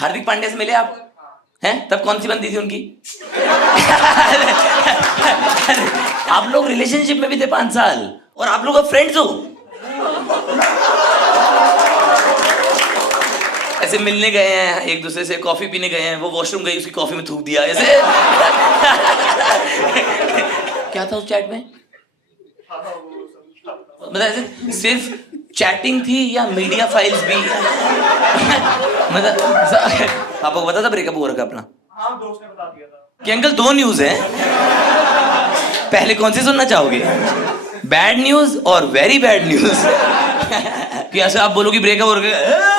हार्दिक पांड्या से मिले आप हैं? तब कौन सी बनती थी उनकी? आप लोग रिलेशनशिप में भी थे 5 साल और आप लोग अब फ्रेंड्स हो। ऐसे मिलने गए हैं एक दूसरे से, कॉफी पीने गए हैं, वो वॉशरूम गई, उसकी कॉफी में थूक दिया ऐसे। क्या था उस चैट में? मतलब ऐसे सिर्फ चैटिंग थी या मीडिया फाइल्स भी? मतलब आपको पता था ब्रेकअप हो रखा अपना? हाँ, दोस्त ने बता दिया था कि अंकल 2 न्यूज हैं, पहले कौन सी सुनना चाहोगे? बैड न्यूज और वेरी बैड न्यूज। कि ऐसे आप बोलो कि ब्रेकअप हो रखा।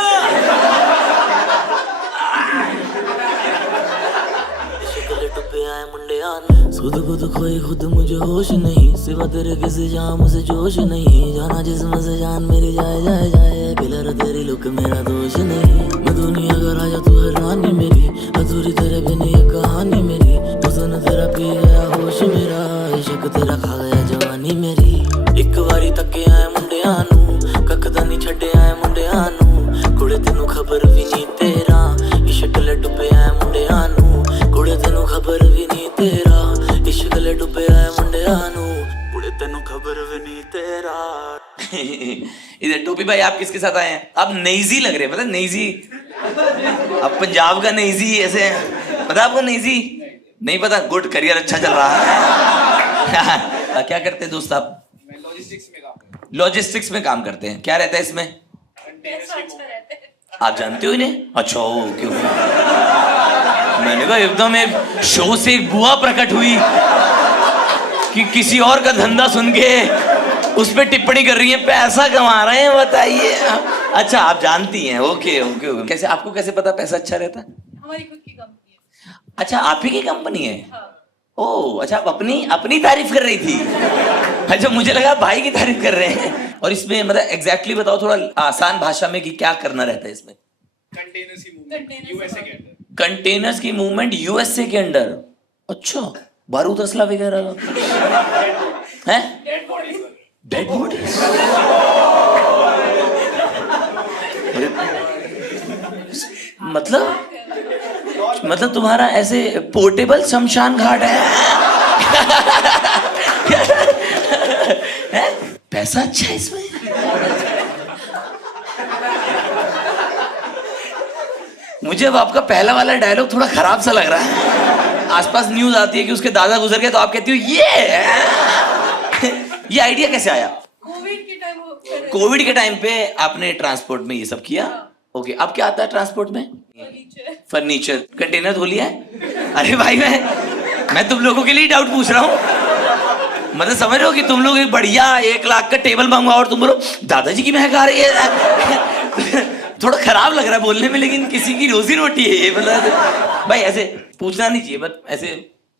खुद खुद खोई खुद मुझे होश नहीं, सिवा तेरे किसी जाम से जोश नहीं, जाना जिस्म से जान मेरी जाए जाए जाए, किलर तेरी लुक मेरा दोष नहीं, मैं दुनिया का राजा तू है रानी मेरी, अधूरी तेरे बिन ये कहानी मेरी, हुस्न तेरा पी गया होश मेरा, इश्क तेरा खा गया जवानी मेरी, एक बारी तके आए मुंडियां नू, ककदा नहीं छड्डे आए मुंडियां नू, कुड़े तेनू खबर भी नहीं तेरा, इश्क ले डुबे आए मुंडियां नू, कुड़े तेनू खबर भी नहीं तेरा, इश्क ले डुबे आए मुंडियां नू, कुड़े तेनू खबर भी नहीं तेरा। इधर टोपी भाई आप किसके साथ आए हैं? आप नईजी लग रहे हैं, मतलब नईजी, आप पंजाब का नईजी ऐसे पता आपको? नईजी नहीं पता? गुड, करियर अच्छा चल रहा है। क्या करते हैं दोस्त आप? लॉजिस्टिक्स में काम करते हैं। क्या रहता है इसमें? आप जानते हो इन्हें? अच्छा, ओके। मैंने कहा एकदम एक शो से एक बुआ प्रकट हुई कि किसी और का धंधा सुन के उस पे टिप्पणी कर रही है, पैसा कमा रहे हैं बताइए। अच्छा, आप जानती हैं, ओके ओके ओके। कैसे आपको कैसे पता पैसा अच्छा रहता है? हमारी खुद की कंपनी है। अच्छा, आप ही की कंपनी है? हाँ। ओह अच्छा, आप अपनी तारीफ कर रही थी। अच्छा, मुझे लगा भाई की तारीफ कर रहे हैं। और इसमें मतलब एग्जैक्टली बताओ थोड़ा आसान भाषा में कि क्या करना रहता है इसमें? कंटेनर्स की मूवमेंट यूएसए के अंदर। कंटेनर्स की मूवमेंट यूएसए के अंडर? अच्छा, बारूद असला वगैरह है? Dead bodies. मतलब तुम्हारा ऐसे पोर्टेबल शमशान घाट है? पैसा अच्छा है इसमें? मुझे अब आपका पहला वाला डायलॉग थोड़ा खराब सा लग रहा है। आसपास न्यूज आती है कि उसके दादा गुजर गए तो आप कहती हो ये आइडिया कैसे आया? कोविड के टाइम पे आपने ट्रांसपोर्ट में ये सब किया? ओके, अब क्या आता है ट्रांसपोर्ट में? फर्नीचर। कंटेनर धो लिया है? अरे भाई, मैं तुम लोगों के लिए डाउट पूछ रहा हूँ। मतलब समझ रहे हो कि तुम लोग एक बढ़िया 1 लाख का टेबल मंगवाओ और तुम बोलो दादाजी की महक आ रही है। थोड़ा खराब लग रहा है बोलने में, लेकिन किसी की रोजी रोटी है ये। मतलब भाई ऐसे पूछना नहीं चाहिए, बट ऐसे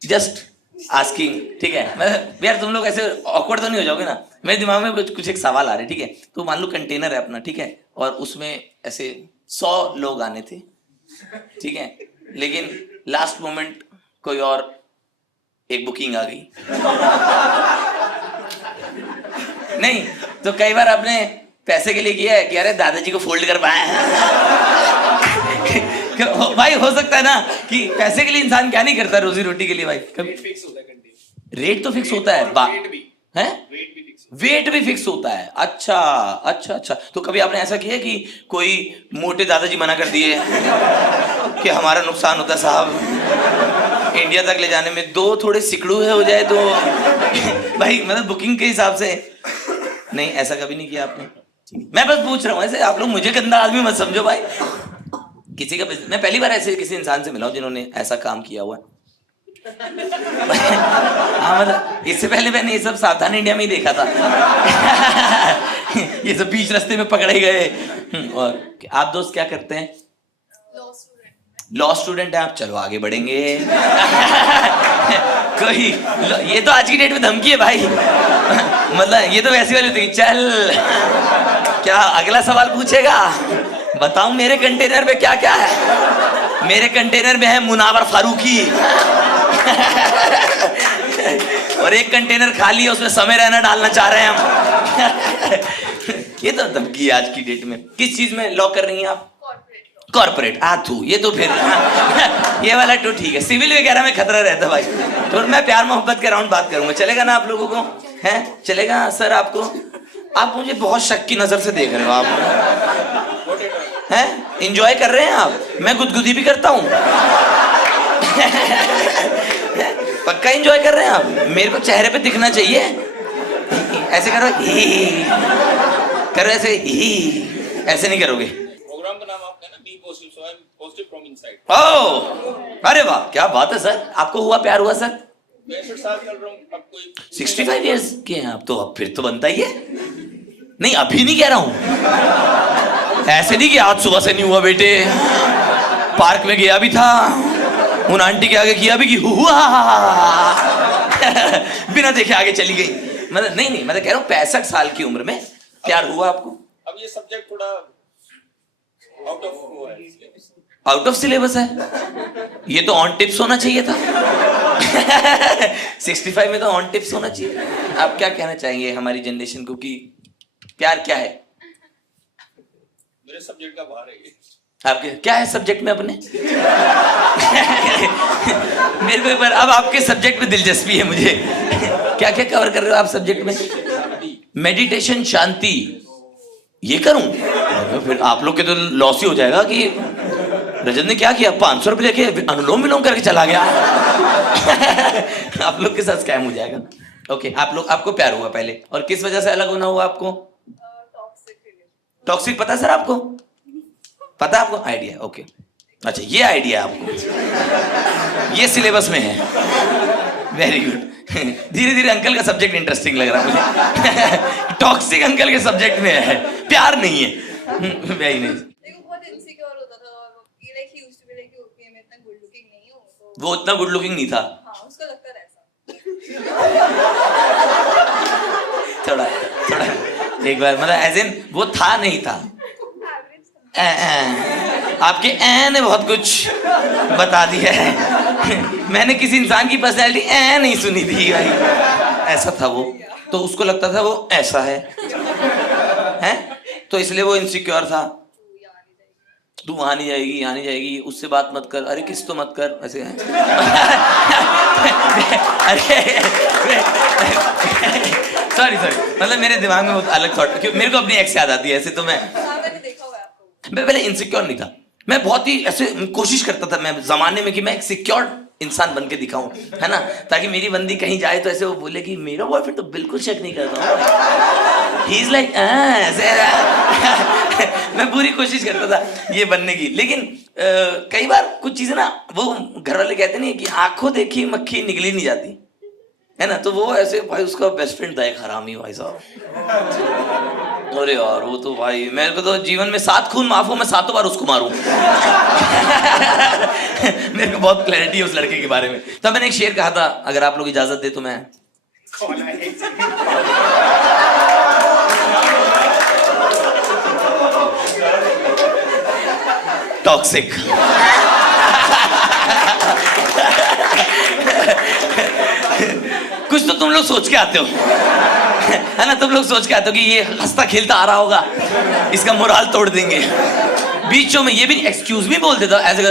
जस्ट आस्किंग, ठीक है? मतलब यार तुम लोग ऐसे ऑकवर्ड तो नहीं हो जाओगे ना? मेरे दिमाग में कुछ एक सवाल आ रहे, ठीक है? तो मान लो कंटेनर है अपना, ठीक है? और उसमें ऐसे 100 लोग आने थे, ठीक है? लेकिन लास्ट मोमेंट कोई और एक बुकिंग आ गई। नहीं तो कई बार आपने पैसे के लिए किया है कि अरे दादाजी को फोल्ड कर पाए। भाई हो सकता है ना कि पैसे के लिए इंसान क्या नहीं करता रोजी रोटी के लिए भाई? कभी फिक्स होता है कंटेनर। रेट तो फिक्स होता है, वेट भी फिक्स होता है। अच्छा अच्छा अच्छा, तो कभी आपने ऐसा किया कि कोई मोटे दादाजी मना कर दिए कि हमारा नुकसान होता है साहब, इंडिया तक ले जाने में 2 थोड़े सिकड़ू है हो जाए तो भाई मतलब बुकिंग के हिसाब से? नहीं, ऐसा कभी नहीं किया आपने? मैं बस पूछ रहा हूँ, ऐसे आप लोग मुझे गंदा आदमी मत समझो भाई। किसी का मैं पहली बार ऐसे किसी इंसान से मिला हूं जिन्होंने ऐसा काम किया हुआ है। हाँ मतलब इससे पहले मैंने ये सब सावधान इंडिया में ही देखा था। ये सब बीच रास्ते में पकड़े गए। और आप दोस्त क्या करते हैं? लॉ स्टूडेंट है आप? चलो आगे बढ़ेंगे। कोई ये तो आज की डेट में धमकी है भाई। मतलब ये तो वैसी वाली होती है, चल क्या अगला सवाल पूछेगा? बताऊं मेरे कंटेनर में क्या क्या है? मेरे कंटेनर में है मुनावर फारूकी। और एक कंटेनर खाली है, उसमें समय रहना डालना चाह रहे हैं हम। ये तो धमकी है आज की डेट में। किस चीज में लॉ कर रही हैं आप? कॉर्पोरेट आथू, ये तो फिर ये वाला तो ठीक है, सिविल वगैरह में खतरा रहता भाई। तो मैं प्यार मोहब्बत के राउंड बात करूंगा, चलेगा ना आप लोगों को? हैं चलेगा सर आपको? आप मुझे बहुत शक की नजर से देख रहे हो आप, हैं एंजॉय कर रहे हैं आप? मैं गुदगुदी भी करता हूँ। पक्का एंजॉय कर रहे हैं आप? मेरे को चेहरे पे दिखना चाहिए। ऐसे करो, करो ऐसे, ऐसे नहीं करोगे। प्रोग्राम का नाम आपका ना B positive, so I am positive from inside. ओह अरे वाह, क्या बात है सर। आपको हुआ प्यार हुआ सर? 65 साल चल रहा हूँ, अब कोई 65 इयर्स के हैं आप तो, अब फिर तो बनता ही है। नहीं अभी नहीं कह रहा हूं, ऐसे नहीं कि आज सुबह से नहीं हुआ बेटे, पार्क में गया भी था, उन आंटी के आगे किया भी कि हुआ, बिना देखे आगे चली गई। मतलब नहीं मैं तो कह रहा हूँ 65 साल की उम्र में प्यार हुआ आपको? अब ये सब्जेक्ट थोड़ा आउट ऑफ हुआ है, आउट ऑफ सिलेबस है ये, तो ऑन टिप्स होना चाहिए था। 65 में तो ऑन टिप्स होना चाहिए। आप क्या कहना चाहेंगे हमारी जनरेशन को कि प्यार क्या है? मेरे सब्जेक्ट का बाहर है ये। आपके क्या है सब्जेक्ट में अपने? मेरे को एक बार, अब आपके सब्जेक्ट में दिलचस्पी है मुझे। क्या क्या कवर कर रहे हो आप सब्जेक्ट में? मेडिटेशन, शांति, ये करूं? फिर आप लोग के तो लॉस ही हो जाएगा कि रजत ने क्या किया, 500 रुपए लेके अनुलोम विलोम करके चला गया। आप लोग के साथ स्कैम हो जाएगा। ओके, आप लोग, आपको प्यार हुआ पहले, और किस वजह से अलग होना हुआ आपको? टॉक्सिक पता सर आपको? पता आपको? आइडिया, ओके अच्छा, ये आइडिया आपको, ये सिलेबस में है। Very good. धीरे धीरे अंकल का सब्जेक्ट इंटरेस्टिंग लग रहा है मुझे। टॉक्सिक अंकल के सब्जेक्ट में है, प्यार नहीं है। Very nice. देखो बहुत इनसिक्योर होता था, और ये लाइक ही used to be like okay मैं इतना गुड लुकिंग नहीं हूं, तो वो उतना गुड लुकिंग नहीं था। हां उसको लगता था ऐसा। थोड़ा थोड़ा एक बार, मतलब एज इन वो था नहीं था, आपके ने बहुत कुछ बता दिया है। मैंने किसी इंसान की पर्सनैलिटी नहीं सुनी थी भाई, ऐसा था वो, तो उसको लगता था वो ऐसा है, हैं? तो इसलिए वो इनसिक्योर था। तू वहां नहीं जाएगी, यहाँ नहीं जाएगी, उससे बात मत कर, अरे किस तो मत कर, ऐसे है। अरे सॉरी मतलब मेरे दिमाग में बहुत अलग थॉट, क्योंकि मेरे को अपनी एक्स याद आती है। ऐसे तो मैं पहले इनसिक्योर नहीं था, मैं बहुत ही ऐसे कोशिश करता था मैं जमाने में कि मैं एक सिक्योर इंसान बन के दिखाऊं, है ना, ताकि मेरी बंदी कहीं जाए तो ऐसे वो बोले कि मेरा बॉयफ्रेंड तो बिल्कुल शक नहीं करता, ही इज लाइक मैं पूरी कोशिश करता था ये बनने की। लेकिन कई बार कुछ चीजें ना, वो घर वाले कहते नहीं कि आंखों देखी मक्खी निकली नहीं जाती, है ना, तो वो ऐसे भाई उसका बेस्ट फ्रेंड था एक हरामी भाई साहब। अरे यार वो तो भाई, मेरे को तो जीवन में 7 खून माफ हो, मैं 7 बार उसको मारूं। मेरे को बहुत क्लैरिटी है उस लड़के के बारे में। तो मैंने एक शेर कहा था, अगर आप लोग इजाजत दे तो मैं टॉक्सिक। कुछ तो तुम लोग सोच के आते हो, है ना, तुम लोग सोच के आते हो कि ये हंसता खेलता आ रहा होगा, इसका मोराल तोड़ देंगे। बीचों में ये भी एक्सक्यूज मी बोल देता ऐसे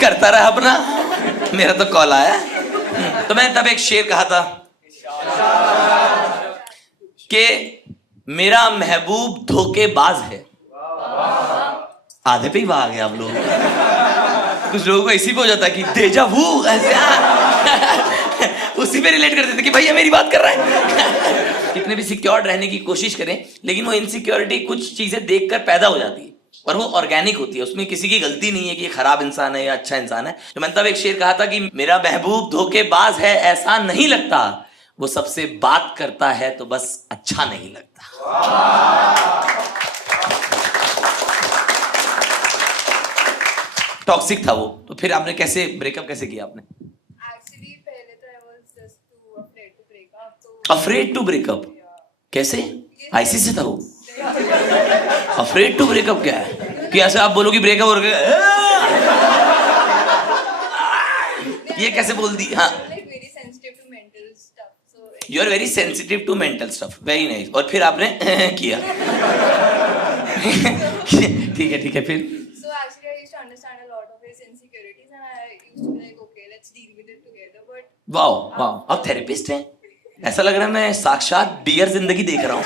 करता रहा अपना, मेरा तो कॉल आया। तो मैंने तब एक शेर कहा था कि मेरा महबूब धोखेबाज है। आधे पे ही वहां आ गए आप लोग। कुछ लोगों को इसी पे हो जाता है कि डेजा वू, ऐसे उसी पे रिलेट करते थे कि भैया मेरी बात कर रहा है। कितने भी सिक्योर रहने की कोशिश करें, लेकिन वो इनसिक्योरिटी कुछ चीजें देखकर पैदा हो जाती है, और वो ऑर्गेनिक होती है, उसमें किसी की गलती नहीं है कि ये खराब इंसान है या अच्छा इंसान है। तो मैंने तब एक शेर कहा था कि मेरा महबूब धोखेबाज है, ऐसा नहीं लगता, वो सबसे बात करता है तो बस अच्छा नहीं लगता। टॉक्सिक था वो। तो फिर आपने कैसे ब्रेकअप कैसे किया आपने? एक्चुअली पहले तो I was just too afraid to break up, तो अफ्रेड टू ब्रेकअप कैसे? आईसी से था वो? अफ्रेड टू ब्रेकअप क्या है कि ऐसे आप बोलो कि ब्रेकअप हो गया, ये कैसे बोल दी? हाँ, like very sensitive to mental stuff, so you are very sensitive to mental stuff. Very nice. और फिर आपने किया ठीक है फिर So actually, I used to understand a lot of his insecurities, and I used to be like, okay, let's deal with it together. But वाह आप therapist हैं, ऐसा लग रहा है मैं साक्षात डियर जिंदगी देख रहा हूँ।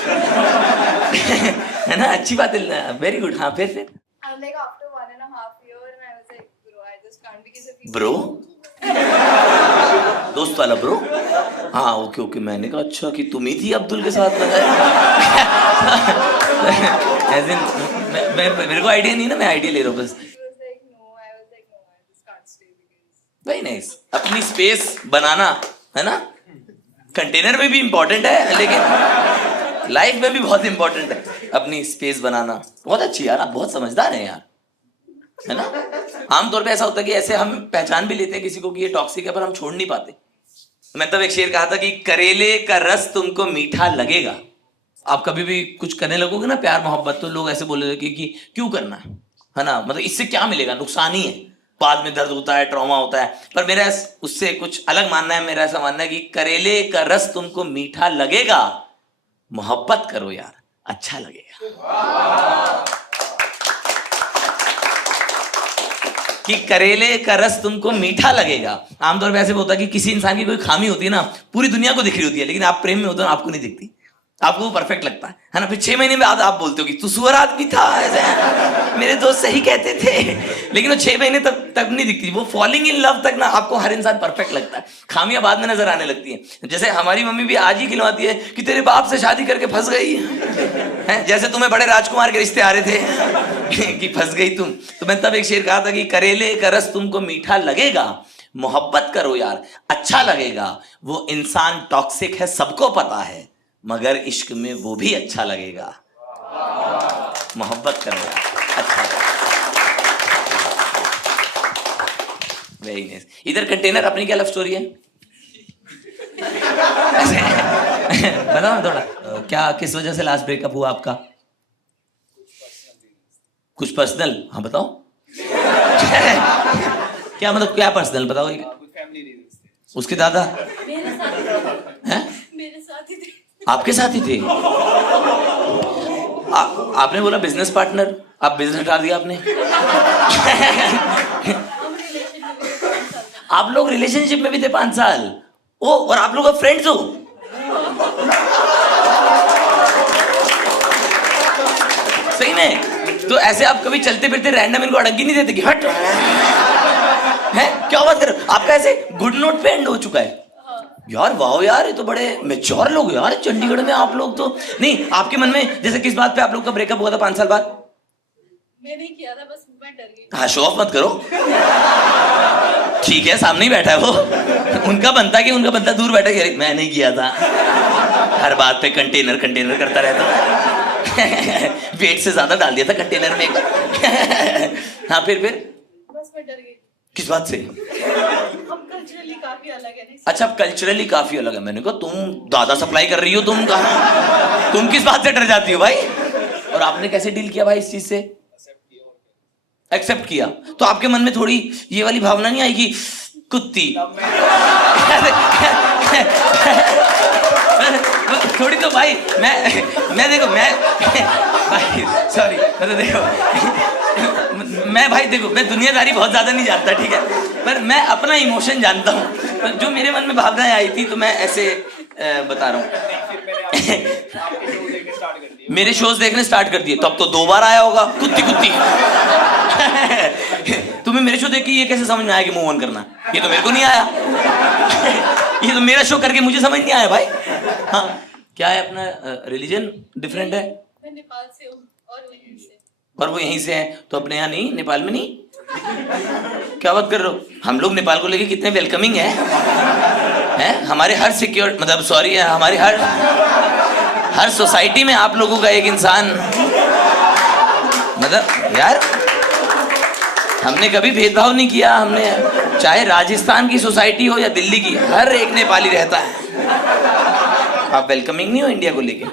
है ना, अच्छी बात है, वेरी गुड। हाँ फिर like after 1.5 years, and I was like, bro, I just can't, because if you bro, दोस्त वाला ब्रो। हाँ ओके मैंने कहा अच्छा कि तुम ही थी अब्दुल के साथ लगाए। मेरे को आइडिया नहीं ना, मैं आइडिया ले रहा हूँ बस। He was like, no, I was like, no, I just can't stay because very nice. अपनी स्पेस बनाना है ना, कंटेनर में भी इम्पोर्टेंट है लेकिन लाइफ में भी बहुत इम्पोर्टेंट है अपनी स्पेस बनाना। बहुत अच्छी यार, आप बहुत समझदार हैं यार, है ना। आमतौर पे ऐसा होता है कि ऐसे हम पहचान भी लेते हैं किसी को कि ये टॉक्सिक है, पर हम छोड़ नहीं पाते। मैं तब एक शेर कहा था कि करेले का रस तुमको मीठा लगेगा। आप कभी भी कुछ करने लगोगे ना प्यार मोहब्बत, तो लोग ऐसे बोले कि क्यों करना है ना, मतलब इससे क्या मिलेगा, नुकसान ही है, बाद में दर्द होता है, ट्रॉमा होता है। पर मेरा उससे कुछ अलग मानना है। मेरा ऐसा मानना है कि करेले का रस तुमको मीठा लगेगा, मोहब्बत करो यार, अच्छा लगेगा। कि करेले का रस तुमको मीठा लगेगा। आमतौर पे ऐसे होता है कि किसी इंसान की कोई खामी होती है ना, पूरी दुनिया को दिख रही होती है, लेकिन आप प्रेम में होते हो आपको नहीं दिखती, आपको वो परफेक्ट लगता है ना। फिर 6 महीने बाद आप बोलते हो कि तू सुअर आदमी था, ऐसे मेरे दोस्त सही कहते थे, लेकिन वो 6 महीने तक नहीं दिखती। वो फॉलिंग इन लव तक ना आपको हर इंसान परफेक्ट लगता है, खामियां बाद में नजर आने लगती हैं। जैसे हमारी मम्मी भी आज ही खिलवाती है कि तेरे बाप से शादी करके फंस गई है, जैसे तुम्हें बड़े राजकुमार के रिश्ते आ रहे थे कि फंस गई तुम। तो मैं तब एक शेर कहा था कि करेले का रस तुमको मीठा लगेगा, मोहब्बत करो यार, अच्छा लगेगा। वो इंसान टॉक्सिक है सबको पता है, मगर इश्क में वो भी अच्छा लगेगा। मोहब्बत करो यार, अच्छा लगेगा। Very nice. इधर कंटेनर, अपनी क्या लव स्टोरी है? बताओ ना थोड़ा, क्या किस वजह से लास्ट ब्रेकअप हुआ आपका? कुछ पर्सनल? हाँ बताओ। क्या मतलब, क्या पर्सनल बताओ। उसके दादा मेरे साथ ही थे। आपके साथ ही थे? आपने बोला बिजनेस पार्टनर, आप बिजनेस डाल दिया आपने। आप लोग रिलेशनशिप में भी थे 5 साल? ओ, और आप लोग फ्रेंड्स हो? सही में? तो ऐसे आप कभी चलते फिरते रैंडम इनको अड़ंगी नहीं देते कि हट है, क्या बात कर रहे हो? आपका ऐसे गुड नोट पे एंड हो चुका है यार। वाह यार, ये तो बड़े मैच्योर लोग यार चंडीगढ़ में आप लोग। तो नहीं, आपके मन में जैसे किस बात पे आप लोग का ब्रेकअप हुआ था 5 साल बाद? मैंने किया था, बस मैं डर गई। हाँ, शो ऑफ मत करो, ठीक है, सामने ही बैठा है वो। उनका बनता दूर बैठा है, मैं नहीं किया था। हर बात पे कंटेनर करता रहता। वेट से ज्यादा डाल दिया था कंटेनर में। हाँ फिर बस मैं डर गई। किस बात से? हम कल्चरली काफी अलग है ना। अच्छा, कल्चरली काफी अलग है। मैंने कहा तुम दादा सप्लाई कर रही हो, तुम कहाँ, तुम किस बात से डर जाती हो भाई? और आपने कैसे डील किया भाई इस चीज से? एक्सेप्ट किया। तो आपके मन में थोड़ी ये वाली भावना नहीं आई कि कुत्ती थोड़ी तो भाई, मैं देखो, मैं भाई सॉरी, मतलब देखो मैं भाई देखो, मैं दुनियादारी बहुत ज्यादा नहीं जानता, ठीक है, पर मैं अपना इमोशन जानता हूँ। तो जो मेरे मन में भावनाएं आई थी तो मैं ऐसे बता रहा हूँ। मेरे शोज देखने स्टार्ट कर दिए, तब तो 2 बार आया होगा कुत्ती। तुम्हें मेरे शो देख के ये कैसे समझ में आया कि मूव ऑन करना? ये तो मेरे को नहीं आया। ये तो मेरा शो करके मुझे समझ नहीं आया भाई। हाँ, क्या है अपना रिलीजन डिफरेंट है? मैं नेपाल से हूँ और वो यहीं से। और वो यहीं से है, तो अपने यहाँ नहीं, नेपाल में नहीं? क्या बात कर रहे हो? हम लोग नेपाल को लेके कितने वेलकमिंग हैं? हमारे हर सिक्योर, मतलब सॉरी, हमारे हर सोसाइटी में आप लोगों का एक इंसान, मतलब यार हमने कभी भेदभाव नहीं किया। हमने, चाहे राजस्थान की सोसाइटी हो या दिल्ली की, हर एक नेपाली रहता है। आप वेलकमिंग नहीं हो इंडिया को लेके?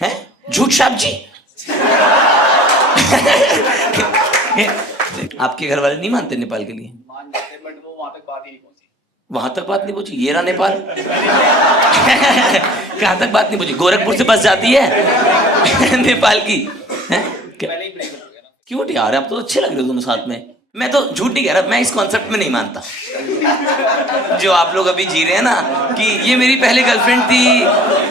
हैं? झूठ साहब जी। आपके घर वाले नहीं मानते नेपाल के लिए? मानते, बट वो वहां तक बात ही नहीं पहुंची। वहां तक बात नहीं पहुंची? ये रहा नेपाल। कहां तक बात नहीं पहुंची? गोरखपुर से बस जाती है नेपाल की? पहले ही ब्रेकअप क्यूट यार, आप तो अच्छे लग रहे हो दोनों साथ में। मैं तो झूठ नहीं कह रहा, मैं इस कॉन्सेप्ट में नहीं मानता जो आप लोग अभी जी रहे हैं ना कि ये मेरी पहली गर्लफ्रेंड थी,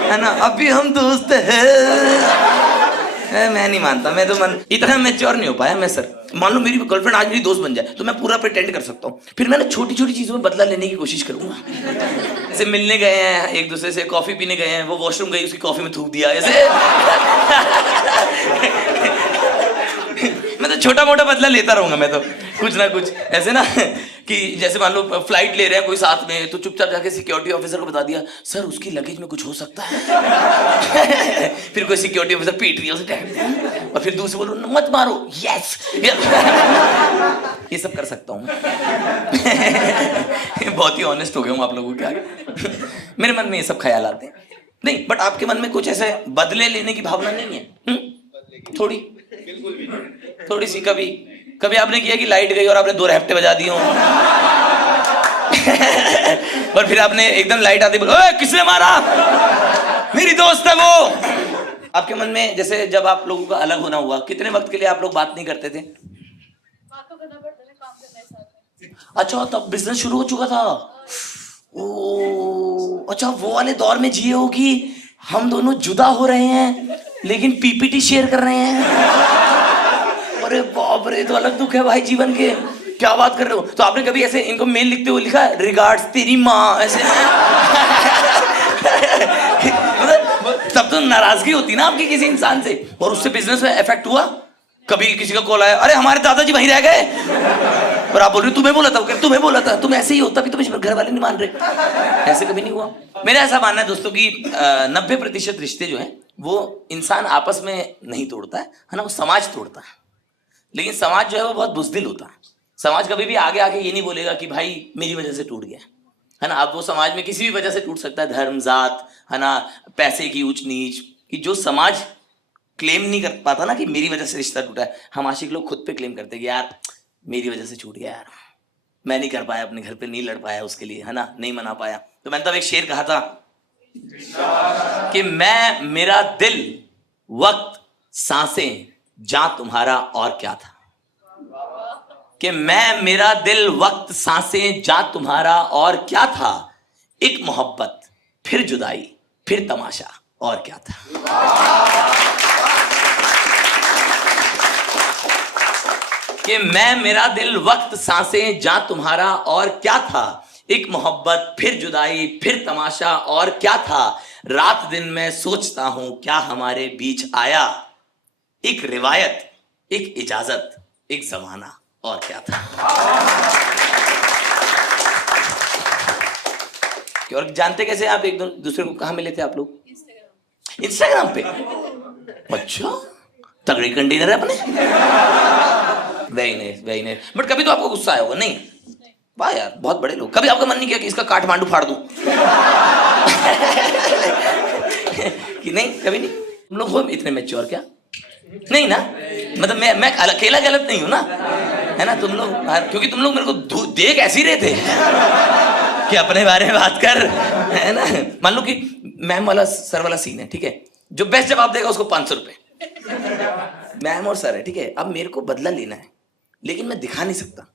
है ना, अभी हम दोस्त हैं। मैं नहीं मानता, मैं तो इतना मैच्योर नहीं हो पाया मैं सर। मान लो मेरी गर्लफ्रेंड आज मेरी दोस्त बन जाए तो मैं पूरा प्रिटेंड कर सकता हूँ, फिर मैं ना छोटी छोटी चीजों में बदला लेने की कोशिश करूंगा। जैसे मिलने गए हैं एक दूसरे से, कॉफी पीने गए हैं, वो वॉशरूम गई, उसकी कॉफी में थूक दिया, ऐसे मैं तो छोटा मोटा बदला लेता रहूंगा मैं तो, कुछ ना कुछ ऐसे ना कि जैसे मान लो फ्लाइट ले रहे हैं कोई साथ में, तो चुपचाप जाके सिक्योरिटी ऑफिसर को बता दिया सर उसकी लगेज में कुछ हो सकता है। फिर कोई सिक्योरिटी ऑफिसर पीट रही है उसे, और फिर दूसरे बोलो मत मारो, यस। ये सब कर सकता हूँ मैं। बहुत ही ऑनेस्ट हो गया हूँ आप लोगों के आगे। मेरे मन में ये सब ख्याल आते हैं। नहीं, बट आपके मन में कुछ ऐसे बदले लेने की भावना नहीं है? थोड़ी सी कभी आपने किया कि लाइट गई और आपने 2 रैप्टे बजा दिए हों और फिर आपने एकदम लाइट आती बोलो ओए किसने मारा, मेरी दोस्त है वो। आपके मन में जैसे जब आप लोगों का अलग होना हुआ, कितने वक्त के लिए आप लोग बात नहीं करते थे? बात तो करना पड़ता है, काम करना है साथ में। अच्छा, तब बिजनेस शुरू हो चुका था। ओ अच्छा, वो वाले दौर में जिए होगी, हम दोनों जुदा हो रहे हैं लेकिन पीपीटी शेयर कर रहे हैं। अरे बाप रे, तो अलग दुख है भाई जीवन के, क्या बात कर रहे हो। तो आपने कभी ऐसे इनको मेल लिखते हुए लिखा रिगार्ड्स तेरी माँ, ऐसे तब तो नाराजगी होती ना आपकी किसी इंसान से, और उससे बिजनेस में इफेक्ट हुआ। कभी किसी का कॉल आया, अरे हमारे दादाजी वहीं रह गए, और आप बोल रहे तुम्हें बोला था, तुम्हें बोला था, तुम ऐसे ही होता भी तो घर वाले नहीं मान रहे। ऐसे कभी नहीं हुआ। मेरा ऐसा मानना है दोस्तों कि 90% रिश्ते जो हैं वो इंसान आपस में नहीं तोड़ता है ना, वो समाज तोड़ता है। लेकिन समाज जो है वो बहुत बुज़दिल होता है। समाज कभी भी आगे आके ये नहीं बोलेगा कि भाई मेरी वजह से टूट गया, है ना। अब वो समाज में किसी भी वजह से टूट सकता है, धर्म, जात, है ना, पैसे की ऊंच नीच, कि जो समाज क्लेम नहीं कर पाता ना कि मेरी वजह से रिश्ता टूटा है, हम आशिक लोग खुद पे क्लेम करते हैं कि यार मेरी वजह से छूट गया यार, मैं नहीं कर पाया, अपने घर पे नहीं लड़ पाया उसके लिए, है ना, नहीं मना पाया। तो मैंने तब एक शेर कहा था कि मैं, मेरा दिल, वक्त, सांसें, जा तुम्हारा और क्या था। कि मैं, मेरा दिल, वक्त, सांसें, जा तुम्हारा और क्या था। एक मोहब्बत, फिर जुदाई, फिर तमाशा और क्या था। कि मैं, मेरा दिल, वक्त, सांसें, जा तुम्हारा और क्या था। एक मोहब्बत, फिर जुदाई, फिर तमाशा और क्या था। रात दिन मैं सोचता हूं क्या हमारे बीच आया। एक रिवायत, एक इजाजत, एक जमाना और क्या था। और जानते कैसे आप एक दूसरे को? कहाँ मिले थे आप लोग? इंस्टाग्राम पे। अच्छा, तगड़ी कंटेनर है अपने। Very nice, very nice. But कभी तो आपको गुस्सा आया होगा? नहीं? वाह यार, बहुत बड़े लोग। कभी आपका मन नहीं किया कि इसका काठमांडू फाड़ दूं? कि नहीं, कभी नहीं। तुम लोग हो इतने मैच्योर क्या? नहीं ना, मतलब मैं अकेला गलत नहीं हूं ना, है ना। तुम लोग, क्योंकि तुम लोग मेरे को देख ऐसे रहे थे कि अपने बारे में बात कर, है ना। मान लो कि मैम वाला सर वाला सीन है, ठीक है, जो बेस्ट जवाब देगा उसको 500 रुपए। मैम और सर है, ठीक है, अब मेरे को बदला लेना है, लेकिन मैं दिखा नहीं सकता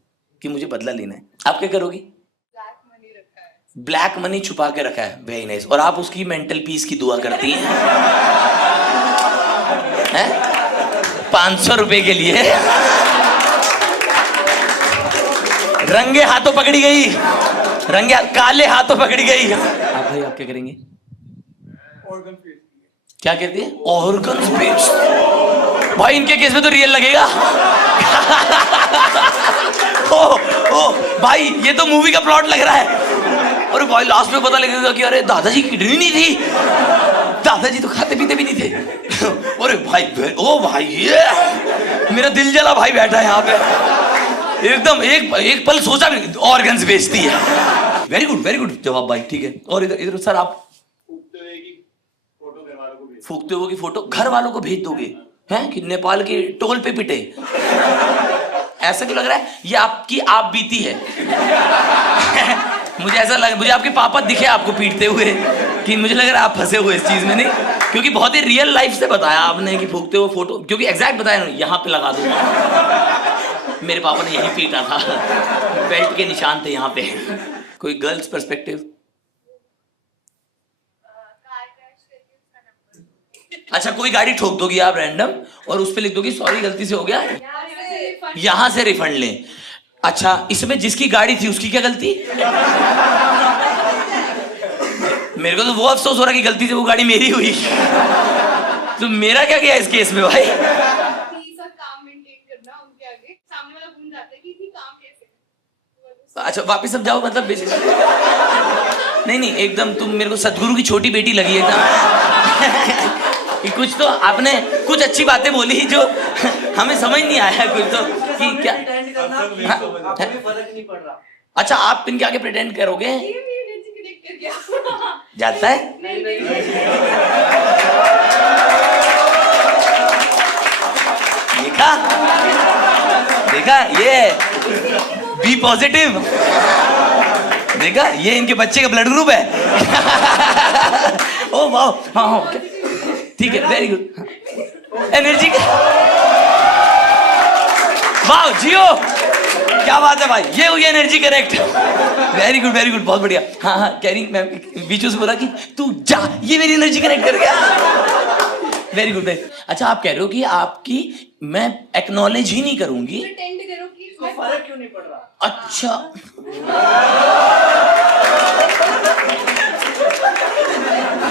कि मुझे बदला लेना है। आप क्या करोगी? ब्लैक मनी रखा है। ब्लैक मनी छुपा के रखा है, वेरी नाइस। और आप उसकी मेंटल पीस की दुआ करती हैं? 500 रुपए के लिए रंगे हाथों पकड़ी गई, काले हाथों पकड़ी गई। आप भाई, आप क्या करेंगे? क्या कहती है? ऑर्गन्स बेच। भाई इनके केस में तो रियल लगेगा। ओ भाई, ये तो मूवी का प्लॉट लग रहा है। अरे भाई, लास्ट में पता लगेगा कि अरे दादाजी की किडनी नहीं थी, दादाजी तो खाते पीते भी नहीं थे। अरे भाई, ओ भाई, ये मेरा दिल जला भाई, बैठा है यहाँ पे एकदम। एक पल सोचा भी, ऑर्गन्स बेचती है। वेरी गुड, वेरी गुड जवाब भाई, ठीक है। और इधर सर, आप फूकते हुए की फोटो घर वालों को भेज दोगे? हैं कि नेपाल के टोल पे पिटे? ऐसा क्यों लग रहा है? ये आपकी आप बीती है। मुझे ऐसा लगा, मुझे आपके पापा दिखे आपको पीटते हुए, कि मुझे लग रहा है आप फंसे हुए इस चीज में। नहीं, क्योंकि बहुत ही रियल लाइफ से बताया आपने कि फूकते हो फोटो, क्योंकि एग्जैक्ट बताया ना, यहाँ पे लगा दूंगा, मेरे पापा ने यहीं पीटा था, बेल्ट के निशान थे यहाँ पे। कोई गर्ल्स पर्सपेक्टिव? कार क्रैश करके उसका नंबर अच्छा, कोई गाड़ी ठोक दोगी आप रैंडम और उस पे लिख दोगी सॉरी गलती से हो गया, यहाँ से रिफंड लें। अच्छा, इसमें जिसकी गाड़ी थी उसकी क्या गलती? मेरे को तो वो अफसोस हो रहा कि गलती से वो गाड़ी मेरी हुई। तो मेरा क्या किया इस केस में भाई? प्लीज और काम मेंटेन करना उनके आगे, सामने वाला भूल जाता है कि इतनी काम कैसे। अच्छा, वापिस अब जाओ, मतलब नहीं नहीं, एकदम तुम मेरे को सदगुरु की छोटी बेटी लगी एकदम। कि कुछ तो आपने कुछ अच्छी बातें बोली जो हमें समझ नहीं आया कुछ तो, कि क्या फर्क नहीं पड़ रहा। अच्छा, आप इनके आगे प्रिटेंड करोगे? ये मेरी एनर्जी कनेक्ट कर गया। जाता है? नहीं नहीं देखा देखा, ये बी पॉजिटिव, देखा ये इनके बच्चे का ब्लड ग्रुप है। ओ वाह, हाँ हाँ, ठीक है, वेरी गुड, एनर्जी का, वाह जियो, क्या बात है भाई, ये हुई energy correct, very good very good, बहुत बढ़िया। हाँ हाँ, कह रही मैम बीच से बोला कि तू जा, ये मेरी एनर्जी करेक्ट कर गया, वेरी गुड वेरी। अच्छा, आप कह रहे हो कि आपकी मैं एक्नॉलेज ही नहीं करूंगी, प्रिटेंड करो कि तो फर्क क्यों नहीं पड़ रहा? अच्छा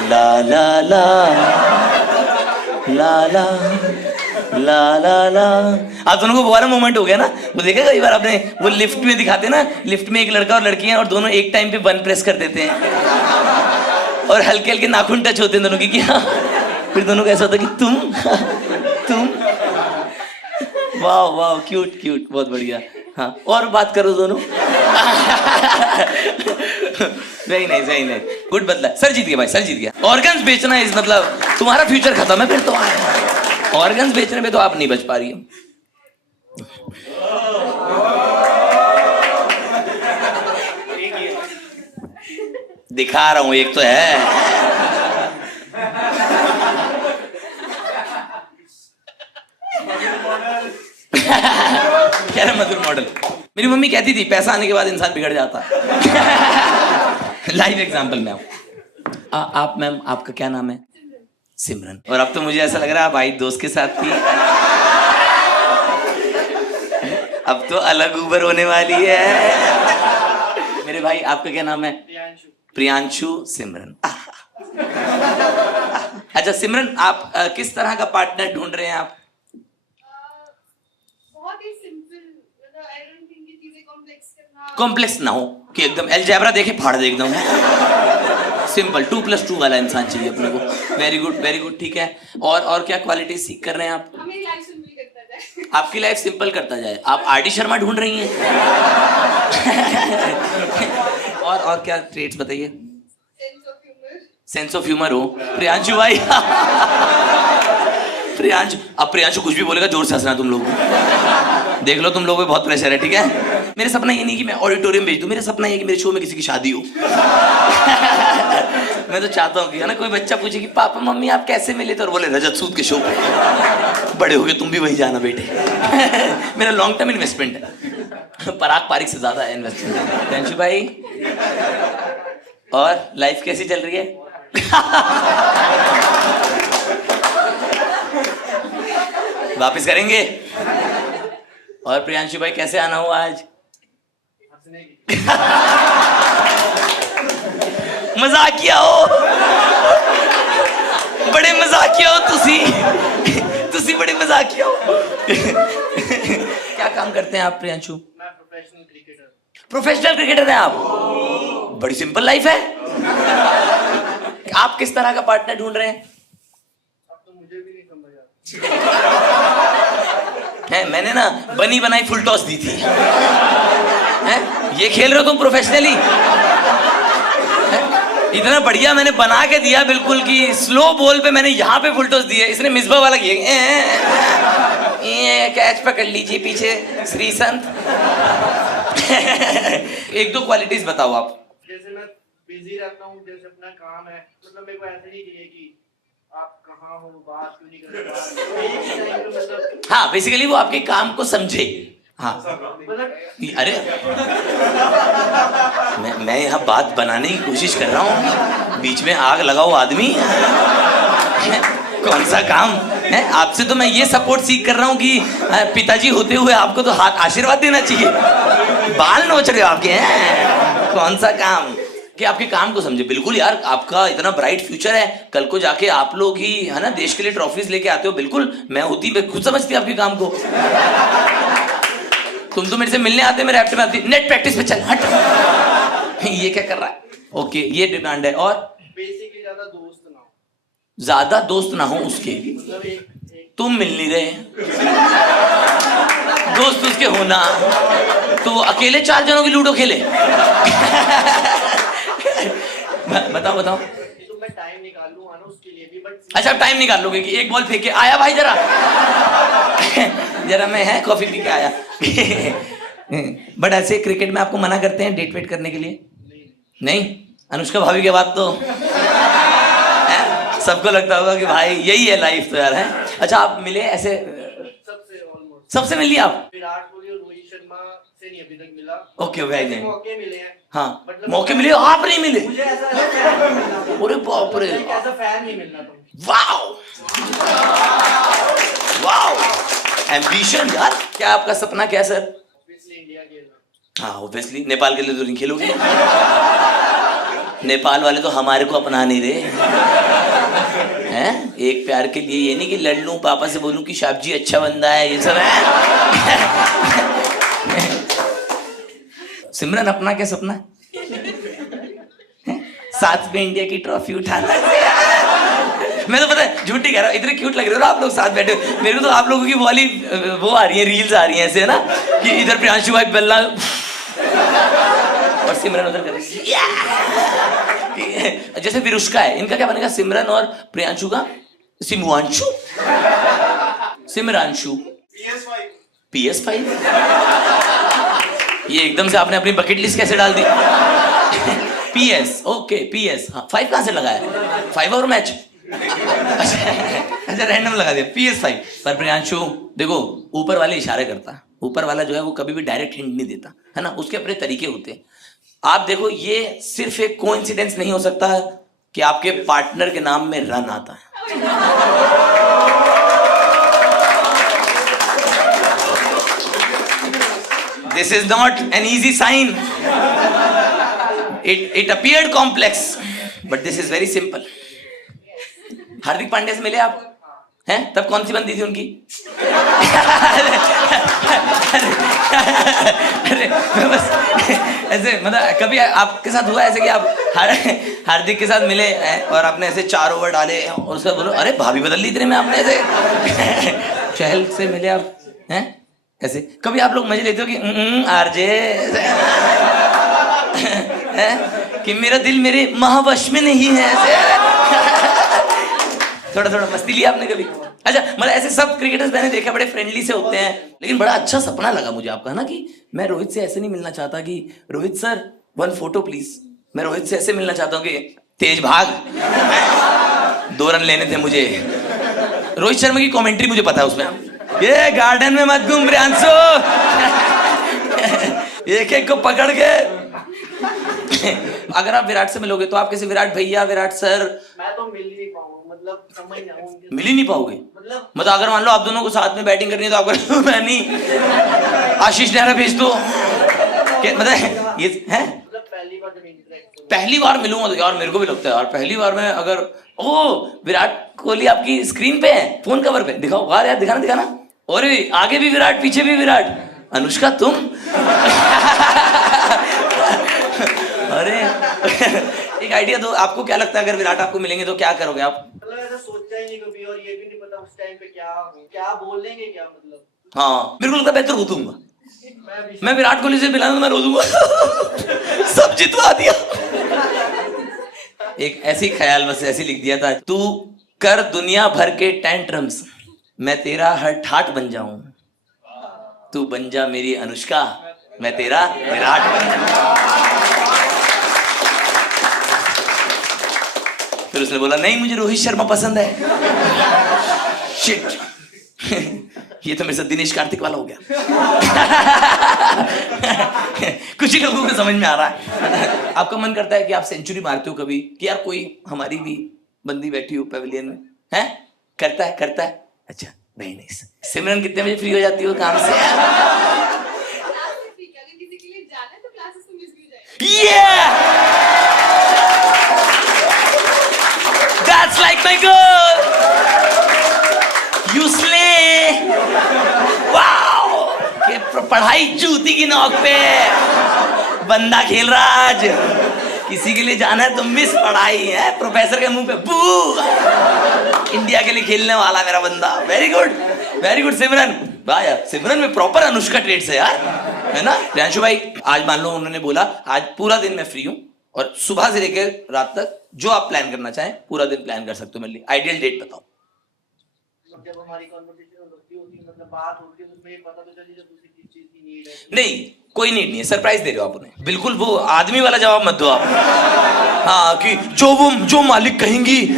ला ला ला ला ला ला ला ला। आप दोनों को वो वाला मोमेंट हो गया ना, वो देखा कई बार आपने, वो लिफ्ट में दिखाते ना, लिफ्ट में एक लड़का और लड़की हैं और दोनों एक टाइम पे वन प्रेस कर देते हैं और हल्के हल्के नाखून टच होते हैं दोनों की, क्या फिर दोनों को ऐसा होता है कि तुम वाह वाह, क्यूट क्यूट, बहुत बढ़िया। हाँ, और बात करो दोनों। नहीं नहीं, सही नहीं, गुड बदला, सर जीत गया भाई, सर जीत गया। ऑर्गन्स बेचना इस मतलब तुम्हारा फ्यूचर खत्म है फिर तो, ऑर्गन्स बेचने में तो आप नहीं बच पा रही हो। दिखा रहा हूं, एक तो है। क्या है मधुर मॉडल? मेरी मम्मी कहती थी पैसा आने के बाद इंसान बिगड़ जाता। लाइव एग्जांपल में आप मैम, आपका क्या नाम है? सिमरन। और अब तो मुझे ऐसा लग रहा है आप भाई दोस्त के साथ थी, अब तो अलग उबर होने वाली है। मेरे भाई, आपका क्या नाम है? प्रियांशु। प्रियांशु, सिमरन। अच्छा सिमरन, आप किस तरह का पार्टनर ढूंढ रहे हैं आप? बहुत ही सिंपल, मतलब आई डोंट थिंक ये चीजें कॉम्प्लेक्स करना, कॉम्प्लेक्स ना हो कि एकदम अलजेब्रा देखे फाड़ दे एकदम, सिंपल 2+2 वाला इंसान चाहिए अपने को। वेरी गुड वेरी गुड, ठीक है। और क्या क्वालिटी सीख कर रहे हैं आप? हमें लाइफ सिंपल करता जाए। आपकी लाइफ सिंपल करता जाए। आप आरडी शर्मा ढूंढ रही हैं? और क्या ट्रेट्स बताइए? Sense of humour. Sense of humour हो प्रियांशु भाई। प्रियांशु, अब प्रियांशु कुछ भी बोलेगा जोर से हंसना तुम लोग, देख लो तुम लोगों पे बहुत प्रेशर है, ठीक है? मेरा सपना ये नहीं कि मैं ऑडिटोरियम भेज दूं, मेरा सपना ये कि मेरे शो में किसी की शादी हो। मैं तो चाहता हूँ कि है ना, कोई बच्चा पूछे कि पापा मम्मी आप कैसे मिले, तो और बोले रजत सूद के शो पे। बड़े हो गए तुम भी वहीं जाना बेटे। मेरा लॉन्ग टर्म इन्वेस्टमेंट है, पराग पारिक से ज्यादा है इन्वेस्टमेंट। प्रियांशु भाई, और लाइफ कैसी चल रही है? वापिस करेंगे। और प्रियांशु भाई कैसे आना हुआ आज? मजाकिया हो, बड़े मजाकिया हो तुसी बड़े मजाकिया हो। क्या काम करते हैं आप प्रियांशु? मैं प्रोफेशनल क्रिकेटर। प्रोफेशनल क्रिकेटर हैं आप? बड़ी सिंपल लाइफ है। आप किस तरह का पार्टनर ढूंढ रहे हैं? अब तो मुझे भी नहीं समझ आता। है, मैंने ना बनी बनाई फुल टॉस दी थी। है, ये खेल रहे हो तुम प्रोफेशनली? इतना बढ़िया मैंने बना के दिया बिल्कुल कि स्लो बॉल पे मैंने यहाँ पे फुल टॉस दिया, इसने मिसबा वाला किया, ये कैच पकड़ लीजिए पीछे श्री संत। एक दो क्वालिटीज बताओ आप। जैसे मैं बिजी रहता हूँ, जैसे अपना काम है, मतलब मेरे को ऐसे नहीं चाहिए कि आप कहाँ हो, बात क्यों नहीं कर रहे, एक ही टाइम पे मतलब हाँ बेसिकली वो आपके काम को समझे। हाँ मतलब अरे मैं यहाँ बात बनाने की कोशिश कर रहा हूँ, बीच में आग लगाओ आदमी। कौन सा काम है आपसे? तो मैं ये सपोर्ट सीख कर रहा हूँ कि पिताजी होते हुए आपको तो हाथ आशीर्वाद देना चाहिए, बाल नोच रहे हो आपके हैं। कौन सा काम कि आपके काम को समझे। बिल्कुल यार, आपका इतना ब्राइट फ्यूचर है, कल को जाके आप लोग ही है ना देश के लिए ट्रॉफीज लेके आते हो। बिल्कुल मैं खुद समझती आपके काम को। तुम तो मेरे से मिलने आते, मेरे एप्ट में आती, नेट प्रैक्टिस पे चल हट। ये क्या कर रहा है? ओके ये डिमांड है। और बेसिकली ज्यादा दोस्त ना हो उसके, मतलब एक तुम मिल नहीं रहे, दोस्त उसके होना, तो अकेले 4 जनों की लूडो खेले। बताओ बताओ। तो मैं टाइम निकाल लूंगा ना उसके लिए भी, बट अच्छा टाइम निकाल लोगे कि एक बॉल फेंक के आया भाई जरा जरा मैं है कॉफी पी के आया। बट ऐसे क्रिकेट में आपको मना करते हैं डेट वेट करने के लिए? नहीं। अनुष्का भाभी के बाद तो सबको लगता होगा कि भाई यही है लाइफ तो यार है। अच्छा आप मिले ऐसे? सबसे ऑलमोस्ट सबसे मिल लिया आप? विराट कोहली और रोहित शर्मा से नहीं अभी तक मिला। Okay very nice. मौके मिले हैं। हाँ मतलब मौके मिले, आप नहीं मिले? मुझे ऐसा फैन नहीं मिलना था। अरे बाप रे, ऐसा फैन नहीं मिलना था। वाओ वाओ एम्बिशन यार। क्या आपका सपना क्या है सर? ऑब्वियसली इंडिया खेलना। हाँ ऑब्वियसली। नेपाल के लिए तो नहीं खेलोगे? नेपाल वाले तो हमारे को अपना नहीं रहे हैं। एक प्यार के लिए ये नहीं कि लड़ लूं, पापा से बोलूं कि शाब जी अच्छा बंदा है, ये सब है। सिमरन अपना क्या सपना है? साथ में इंडिया की ट्रॉफी उठाना। मैं तो पता है झूठी कह रहा हूँ, इतने क्यूट लग रहे हो ना आप लोग साथ बैठे। मेरे को तो आप लोगों की वो आ रही है, रील्स आ रही हैं ऐसे ना, कि इधर प्रियांशु भाई बल्ला और सिमरन उधर कर रही है। जैसे विरुष्का है, इनका क्या बनेगा? सिमरन और प्रियांशु का सिमुआंशु, सिमरांशु, PS5। ये एकदम से आपने अपनी बकेट लिस्ट कैसे डाल दी? PS okay PS। हाँ 5 कहाँ से लगाया? 5 और मैच। अच्छा रैंडम लगा दिया PS5। पर प्रियांशु देखो, ऊपर वाले इशारे करता, ऊपर वाला जो है वो कभी भी डायरेक्ट हिंट नहीं देता है ना, उसके अपने तरीके होते हैं। आप देखो ये सिर्फ एक कोइंसिडेंस नहीं हो सकता कि आपके पार्टनर के नाम में रन आता है। This is not an easy sign. It appeared complex, but this is very simple. Hardik Pandya से मिले आप हैं? तब कौन सी बनती थी उनकी? अरे मैं बस ऐसे मतलब कभी आपके साथ हुआ ऐसे कि आप हार्दिक के साथ मिले और आपने ऐसे 4 ओवर डाले और उसका बोलो अरे भाभी बदल ली इतने में आपने ऐसे? चहल से मिले आप हैं ऐसे? कभी आप लोग मजे लेते हो कि आरजे कि मेरा दिल मेरे महावश में नहीं है ऐसे? थोड़ा थोड़ा मस्ती लिया आपने कभी? अच्छा मतलब ऐसे सब क्रिकेटर्स मैंने देखा बड़े फ्रेंडली से होते हैं, लेकिन बड़ा अच्छा सपना लगा मुझे आपका ना कि मैं रोहित से ऐसे नहीं मिलना चाहता कि रोहित सर 1 फोटो प्लीज। मैं रोहित से ऐसे मिलना चाहता हूँ कि तेज भाग 2 रन लेने थे मुझे। रोहित शर्मा की कमेंट्री मुझे पता है उसमें, ये गार्डन में मत घूम प्रियांशु, एक एक को पकड़ के। अगर आप विराट से मिलोगे तो आप कैसे? विराट भैया, विराट सर? मैं तो मिल ही नहीं पाऊंगा, मतलब समझ नहीं आऊंगा। मिल ही नहीं पाओगे मतलब अगर मान लो आप दोनों को साथ में बैटिंग करनी है तो आपको मैं नहीं आशीष नेहरा भेज दो मतलब ये है? मतलब पहली बार जब इंटरेक्ट पहली बार मिलूंगा तो यार मेरे को भी लगता है यार पहली बार में अगर विराट कोहली आपकी स्क्रीन पे है, फोन कवर पे दिखाओ यार, दिखाना। और आगे भी विराट, पीछे भी विराट। अनुष्का तुम अरे एक आइडिया दो, आपको क्या लगता है अगर विराट आपको मिलेंगे तो क्या करोगे आप? मतलब ऐसा सोचा ही नहीं कभी, और ये भी नहीं पता उस टाइम पे क्या बोलेंगे क्या, मतलब हाँ मेरे को लगता है बेहतर रो दूंगा मैं विराट कोहली से मिला तो मैं रो दूंगा। सब जितवा दिया। एक ऐसी ख्याल बस ऐसी लिख दिया था, तू कर दुनिया भर के टेंट्रम्स, मैं तेरा हर ठाट बन जाऊं, तू बन जा मेरी अनुष्का, मैं तेरा विराट बन जाऊं। फिर उसने बोला नहीं मुझे रोहित शर्मा पसंद है। शिट, ये तो मेरे साथ दिनेश कार्तिक वाला हो गया। कुछ ही लोगों को समझ में आ रहा है। आपका मन करता है कि आप सेंचुरी मारते हो कभी, कि यार कोई हमारी भी बंदी बैठी हो पैवेलियन में, है? करता है। अच्छा वेरी नाइस। सिमरन कितने बजे फ्री हो जाती हो काम से? किसी के लिए जाना है तो क्लासेस तो मिस भी जाएगी। Yeah! That's like my girl. You slay. Wow! ये पढ़ाई जूती की नोक पे बंदा खेल रहा आज। किसी के लिए जाना है तो मिस पढ़ाई है, प्रोफेसर के मुंह पे बू। इंडिया के लिए खेलने वाला मेरा बंदा। वेरी गुड सिमरन। वाह यार, सिमरन में प्रॉपर अनुष्का ट्रेड्स है यार, है ना? प्रियांशु भाई, आज मान लो उन्होंने बोला आज पूरा दिन मैं फ्री हूँ और सुबह से लेकर रात तक जो आप प्लान करना चाहें पूरा दिन प्लान कर सकते हो मेरे लिए। आइडियल डेट बताओ। जब हमारी कन्वर्सेशन होती है, मतलब बात होती है, तो उसमें ये पता तो चली जब दूसरी चीज की नीड है। नहीं, कोई नीड नहीं है, सरप्राइज दे रहे हो आप उन्हें। बिल्कुल वो आदमी वाला जवाब मत दो आप। हाँ, कि जो मालिक कहेंगी,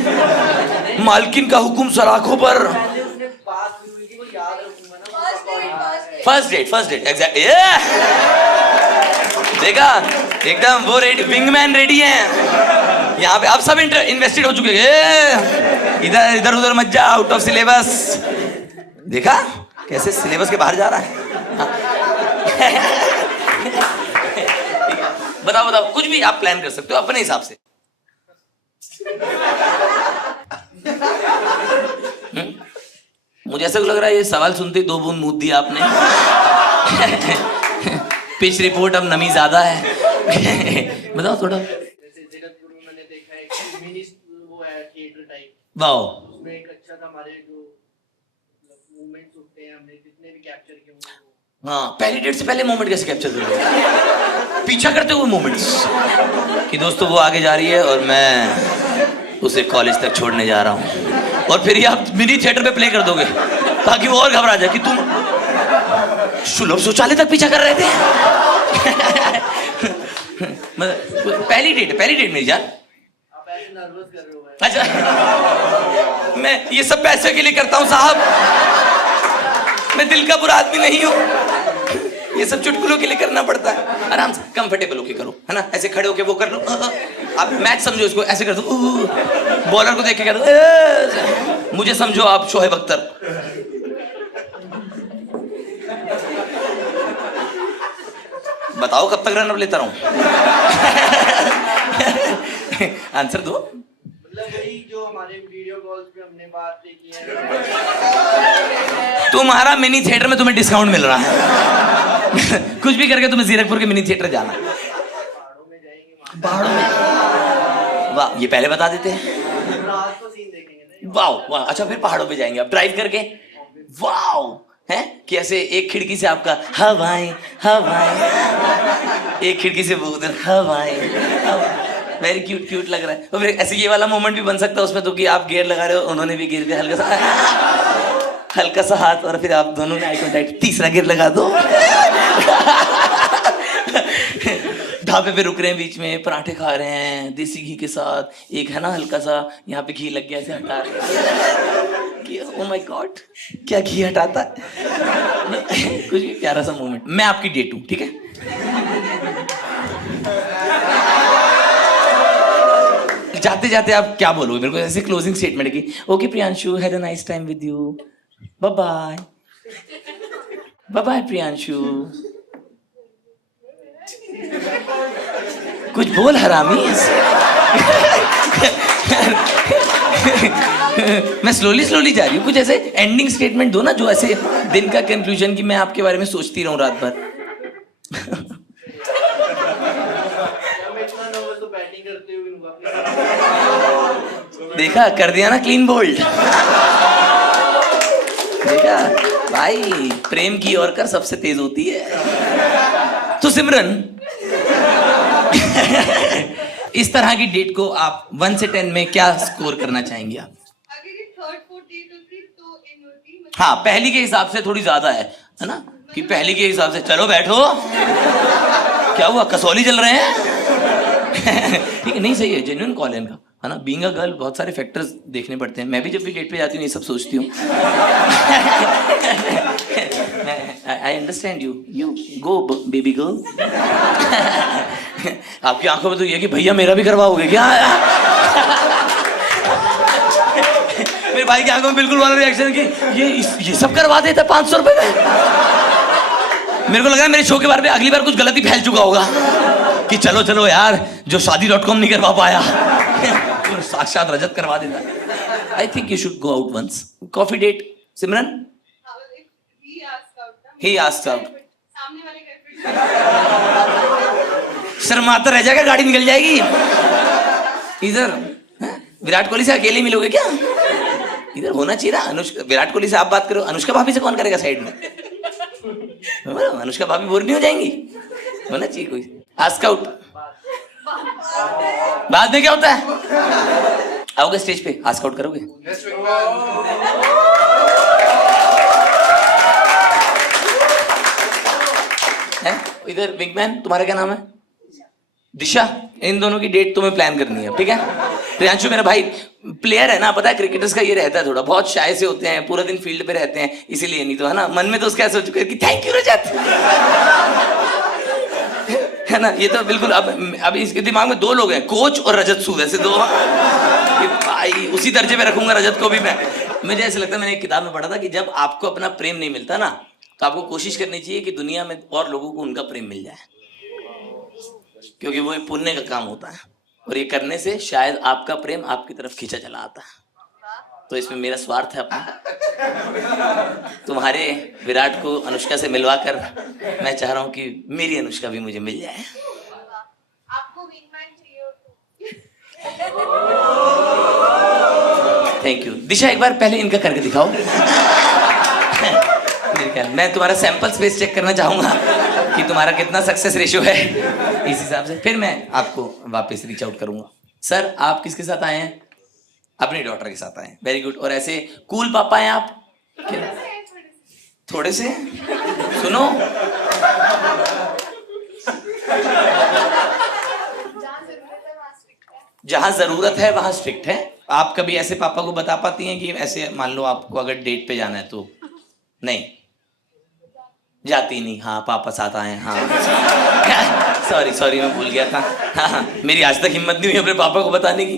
मालकिन का हुक्म सलाखों पर। पहले उसने बात भी हुई थी, वो याद रखूंगा ना। First date exact. देखा, एकदम वो रेडी, विंगमैन रेडी है यहाँ पे। आप सब इन्वेस्टेड हो चुके हैं। इधर उधर मत जा, आउट ऑफ सिलेबस। देखा कैसे सिलेबस के बाहर जा रहा है। हाँ। बताओ कुछ भी आप प्लान कर सकते हो अपने हिसाब से। मुझे ऐसा लग रहा है ये सवाल सुनते ही 2 बूंद मूत दिया आपने। पिच रिपोर्ट अब नमी ज्यादा है। बताओ थोड़ा। जैसे जगतपुर में मैंने देखा है कि मिनी वो है थिएटर टाइप। वाओ, उसमें एक अच्छा था, हमारे जो मूवमेंट्स होते हैं हमने जितने भी कैप्चर किए होंगे। हाँ, पहली डेट से पहले मोमेंट कैसे कैप्चर करोगे? पीछा करते हुए मोमेंट्स कि दोस्तों वो आगे जा रही है और मैं उसे कॉलेज तक छोड़ने जा रहा हूँ, और फिर ये आप मिनी थिएटर पे प्ले कर दोगे ताकि वो और घबरा जाए कि तुम सुलभ शौचालय तक पीछा कर रहे थे। पहली डेट मेरी जान। आप ऐसे नर्वस कर रहे हो। अच्छा, मैं ये सब पैसे के लिए करता हूँ साहब, मैं दिल का बुरा आदमी नहीं हूँ। ये सब चुटकुलों के लिए करना पड़ता है। आराम से कंफर्टेबल होके करो, है ना? ऐसे खड़े होके वो कर लो। आप मैच समझो इसको, ऐसे कर दो। बॉलर को देख के कर दो। मुझे समझो आप शोएब अख्तर। बताओ कब तक रन अप लेता रहूं? आंसर दो। मतलब वही जो हमारे वीडियो कॉल्स पे हमने बात की है। तुम्हारा मिनी थिएटर में तुम्हें डिस्काउंट मिल रहा है। कुछ भी करके तुम्हें जीरकपुर के मिनी थिएटर जाना है। पहाड़ों में जाएंगे। पहाड़ों में? वाह, ये पहले बता देते हैं। रात को सीन देखेंगे ना। वाह। अच्छा, फिर पहाड़ों पे जाएंगे आप ड्राइव करके। वाह, है कि ऐसे एक खिड़की से आपका हवाएं, एक खिड़की से वो उधर हवाएं। वेरी क्यूट लग रहा है। और फिर ऐसे ये वाला मोमेंट भी बन सकता है उसमें तो, कि आप गियर लगा रहे हो, उन्होंने भी गियर पे हल्का सा हाथ, और फिर आप दोनों ने आई कांटेक्ट, तीसरा गियर लगा दो। ढाबे पे रुक रहे हैं, बीच में पराठे खा रहे हैं देसी घी के साथ, एक है ना हल्का सा यहाँ पे घी लग गया, ऐसे हटा रहे हैं। ओह माय गॉड, क्या घी हटाता है। कुछ भी प्यारा सा मोमेंट। मैं आपकी डेट हूँ, ठीक है? जाते जाते आप क्या बोलोगे मेरे को, ऐसे क्लोजिंग स्टेटमेंट की? Okay Priyanshu, had a nice time with you, bye bye. Bye Priyanshu. कुछ बोल हरामी। मैं स्लोली जा रही हूँ, कुछ ऐसे एंडिंग स्टेटमेंट दो ना, जो ऐसे दिन का कंक्लूजन कि मैं आपके बारे में सोचती रहूं रात भर। देखा, कर दिया ना क्लीन बोल्ड। देखा भाई, प्रेम की ओर कर सबसे तेज होती है। तो सिमरन, इस तरह की डेट को आप 1 से 10 में क्या स्कोर करना चाहेंगे आप? अगर ये थर्ड फोर्थ डेट होती तो इन होती। हाँ, पहली के हिसाब से थोड़ी ज्यादा है ना? कि पहली के हिसाब से चलो बैठो, क्या हुआ, कसौली चल रहे हैं? ठीक है, नहीं सही है, जेन्युइन कॉल है इनका, है ना, बीइंग अ गर्ल बहुत सारे फैक्टर्स देखने पड़ते हैं। मैं भी जब भी डेट पे जाती हूँ ये सब सोचती हूँ। I understand you go baby girl. आपकी आंखों में तो ये कि भैया मेरा भी करवाओगे क्या? मेरे भाई की आंखों में बिल्कुल वाला रिएक्शन कि ये सब करवा देता 500 रुपए में। मेरे को लगा मेरे शो के बारे में अगली बार कुछ गलती फैल चुका होगा कि चलो चलो यार, जो शादी.com नहीं करवा पाया साक्षात रजत करवा देता। I think you should go out once. Coffee date Simran? He asked out. सामने वाले घर पे शर्माता रह जाएगा, गाड़ी निकल जाएगी। इधर विराट कोहली से अकेले मिलोगे क्या? इधर होना चाहिए ना। अनुष्का, विराट कोहली से आप बात करो, अनुष्का भाभी से कौन करेगा साइड में? अनुष्का भाभी बोर नहीं हो जाएंगी? होना चाहिए कोई। आस्क आउट बाद में क्या होता है? आओगे स्टेज पे, आस्क आउट करोगे? इधर विंगमैन, तुम्हारा क्या नाम है? दिशा। इन दोनों की डेट तुम्हें प्लान करनी है, ठीक है? प्रियांशु मेरा भाई प्लेयर है ना, पता है क्रिकेटर्स का ये रहता है, थोड़ा बहुत शाय से होते हैं, पूरा दिन फील्ड पे रहते हैं, इसीलिए नहीं तो है ना, मन में तो उसका ऐसा हो चुका है कि थैंक यू रजत। है ना, ये तो बिल्कुल अब इसके दिमाग में 2 लोग हैं, कोच और रजत सूद, ऐसे 2। भाई उसी दर्जे पे रखूंगा रजत को भी मैं। मुझे ऐसा लगता है, मैंने एक किताब में पढ़ा था कि जब आपको अपना प्रेम नहीं मिलता ना, तो आपको कोशिश करनी चाहिए कि दुनिया में और लोगों को उनका प्रेम मिल जाए, क्योंकि वो एक पुण्य का काम होता है, और ये करने से शायद आपका प्रेम आपकी तरफ खींचा चला आता है। तो इसमें मेरा स्वार्थ है अपना। तुम्हारे विराट को अनुष्का से मिलवाकर मैं चाह रहा हूँ कि मेरी अनुष्का भी मुझे मिल जाए। आपको विंगमैन चाहिए हो तो। Thank you. दिशा एक बार पहले इनका करके दिखाओ। मैं तुम्हारा सैंपल स्पेस चेक करना चाहूंगा कि तुम्हारा कितना सक्सेस रेशियो है, इस हिसाब से फिर मैं आपको वापस रीच आउट करूंगा। सर आप किसके साथ आए हैं? अपनी डॉटर के साथ आए हैं। Very good. और ऐसे कूल पापा हैं आप? थोड़े से सुनो, जहां जरूरत है वहां स्ट्रिक्ट है। आप कभी ऐसे पापा को बता पाती हैं कि ऐसे मान लो आपको अगर डेट पे जाना है तो? नहीं जाती नहीं। हाँ पापा साथ आए हैं। हाँ सॉरी मैं भूल गया था। हाँ मेरी आज तक हिम्मत नहीं हुई अपने पापा को बताने की।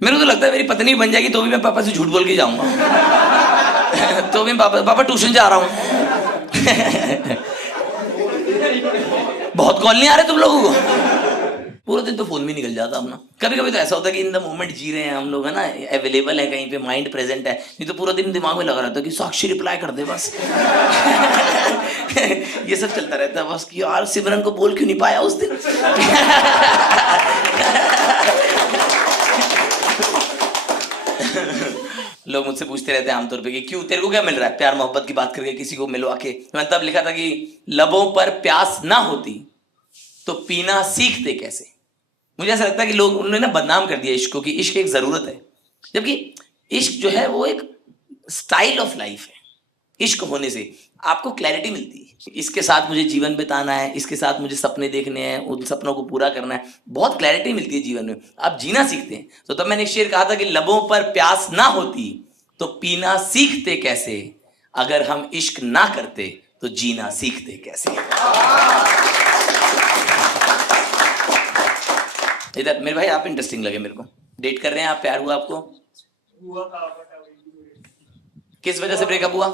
मेरे को तो लगता है मेरी पत्नी बन जाएगी तो भी मैं पापा से झूठ बोल के जाऊंगा। तो भी पापा ट्यूशन जा रहा हूँ। बहुत कॉल नहीं आ रहे तुम लोगों को? पूरा दिन तो फोन में निकल जाता अपना। कभी कभी तो ऐसा होता है कि इन द मोमेंट जी रहे हैं हम लोग, है ना, अवेलेबल है कहीं पे, माइंड प्रेजेंट है। नहीं तो पूरा दिन दिमाग में लगा रहता है कि साक्षी रिप्लाई कर दे बस। ये सब चलता रहता है बस कि यार सिमरन को बोल क्यों नहीं पाया उस दिन। लोग मुझसे पूछते रहते हैं आमतौर पे कि क्यों, तेरे को क्या मिल रहा है प्यार मोहब्बत की बात करके किसी को मिलवा के? मैंने तब लिखा था कि लबों पर प्यास ना होती तो पीना सीखते कैसे। मुझे ऐसा लगता है कि लोग उन्होंने ना बदनाम कर दिया इश्क को कि इश्क एक जरूरत है, जबकि इश्क जो है वो एक स्टाइल ऑफ लाइफ है। इश्क होने से आपको क्लैरिटी मिलती है, इसके साथ मुझे जीवन बिताना है, इसके साथ मुझे सपने देखने हैं, उन सपनों को पूरा करना है, बहुत क्लैरिटी मिलती है जीवन में। आप जीना सीखते हैं। तो तब मैंने एक शेर कहा था कि लबों पर प्यास ना होती तो पीना सीखते कैसे, अगर हम इश्क ना करते तो जीना सीखते कैसे। इधर मेरे भाई आप इंटरेस्टिंग लगे मेरे को। डेट कर रहे हैं आप, प्यार हुआ आपको? हुआ था किस वजह से ब्रेकअप हुआ?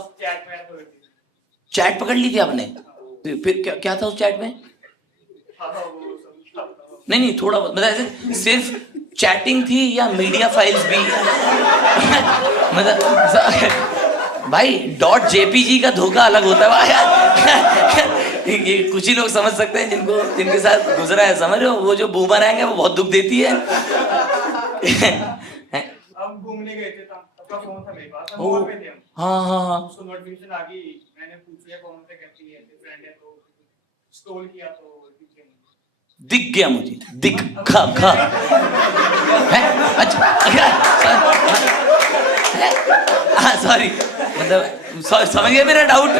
चैट पकड़ ली थी आपने? तो फिर क्या था उस चैट में? नहीं थोड़ा बहुत मतलब ऐसे सिर्फ चैटिंग थी या मीडिया फाइल्स भी? मतलब भाई .jpg का धोखा अलग होता है। ये कुछ ही लोग समझ सकते हैं जिनके साथ गुजरा है, समझ रहे हो? वो जो बूमर आएंगे वो बहुत दुख देती है। हम घूमने गए थे तब का फोन था मेरे पास, हम ओ, मॉल में थे हम। हाँ उसको नोटिफिकेशन आ गई, मैंने पूछ लिया कौन से कहती है फ्रेंड है, तो स्क्रॉल किया तो दिख गया मुझे, दिखा है। अच्छा सॉरी, मतलब समझ गए मेरा डाउट?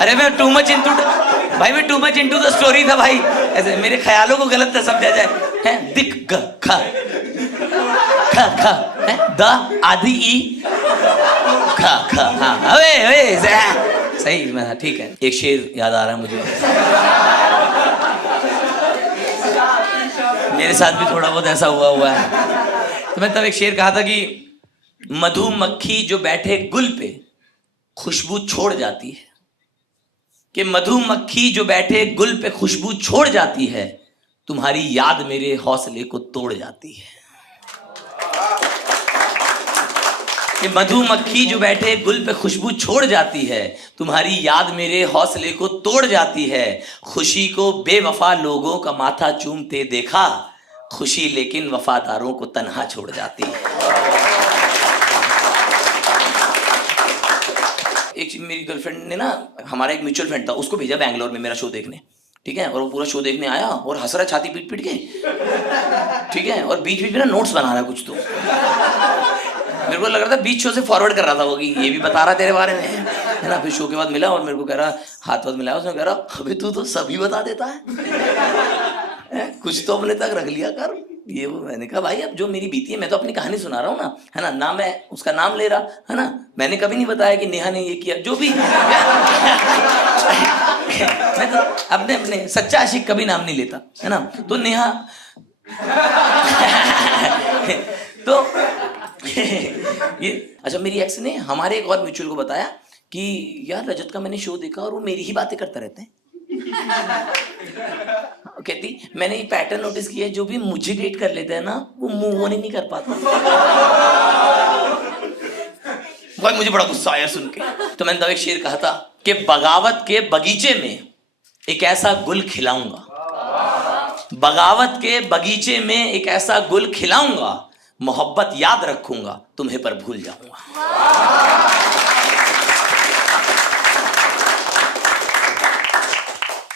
अरे मैं too much into the story था भाई, ऐसे मेरे ख्यालों को गलत ना समझा जाए। है दिख खा ख ख द आधी ई ख ख हाँ अबे सही में ठीक है। एक शेर याद आ रहा है मुझे, मेरे साथ भी थोड़ा बहुत ऐसा हुआ है। तो मैं तब एक शेर कहा था कि मधुमक्खी जो बैठे गुल पे खुशबू छोड़ जाती है, कि मधुमक्खी जो बैठे गुल पे खुशबू छोड़ जाती है, तुम्हारी याद मेरे हौसले को तोड़ जाती है। कि मधुमक्खी जो बैठे गुल पे खुशबू छोड़ जाती है, तुम्हारी याद मेरे हौसले को तोड़ जाती है। खुशी को बेवफा लोगों का माथा चूमते देखा, खुशी लेकिन वफादारों को तन्हा छोड़ जाती है। एक मेरी गर्लफ्रेंड ने ना, हमारा एक म्यूचुअल फ्रेंड था, उसको भेजा बैंगलोर में मेरा शो देखने, ठीक है। और वो पूरा शो देखने आया और हंस रहा छाती पीट पीट के, ठीक है। और बीच बीच में ना नोट्स बना रहा है कुछ, तो मेरे को लग रहा था बीच शो से फॉरवर्ड कर रहा था वो, कि ये भी बता रहा तेरे बारे में, है ना। फिर शो के बाद मिला और मेरे को कह रहा, हाथ वाथ मिलाया, उसने कह रहा अबे तू तो सभी बता देता है, कुछ तो अपने तक रख लिया कर ये वो। मैंने कहा भाई अब जो मेरी बीती है, मैं तो अपनी कहानी सुना रहा हूँ ना, है ना, ना मैं उसका नाम ले रहा, है ना। मैंने कभी नहीं बताया कि नेहा ने ये किया, जो भी मैं तो अपने सच्चा आशिक कभी नाम नहीं लेता, है ना। तो नेहा तो ये अच्छा, मेरी एक्स ने हमारे एक और म्यूचुअल को बताया कि यार रजत का मैंने शो देखा और वो मेरी ही बातें करता रहते हैं। कहती मैंने ये पैटर्न नोटिस किया है, जो भी मुझे डेट कर लेते हैं ना, वो मूव ऑन ही नहीं कर पाता। भाई मुझे बड़ा गुस्सा आया सुन के। तो मैंने तब एक शेर कहा था कि बगावत के बगीचे में एक ऐसा गुल खिलाऊंगा, बगावत के बगीचे में एक ऐसा गुल खिलाऊंगा, मोहब्बत याद रखूंगा, तुम्हें पर भूल जाऊंगा।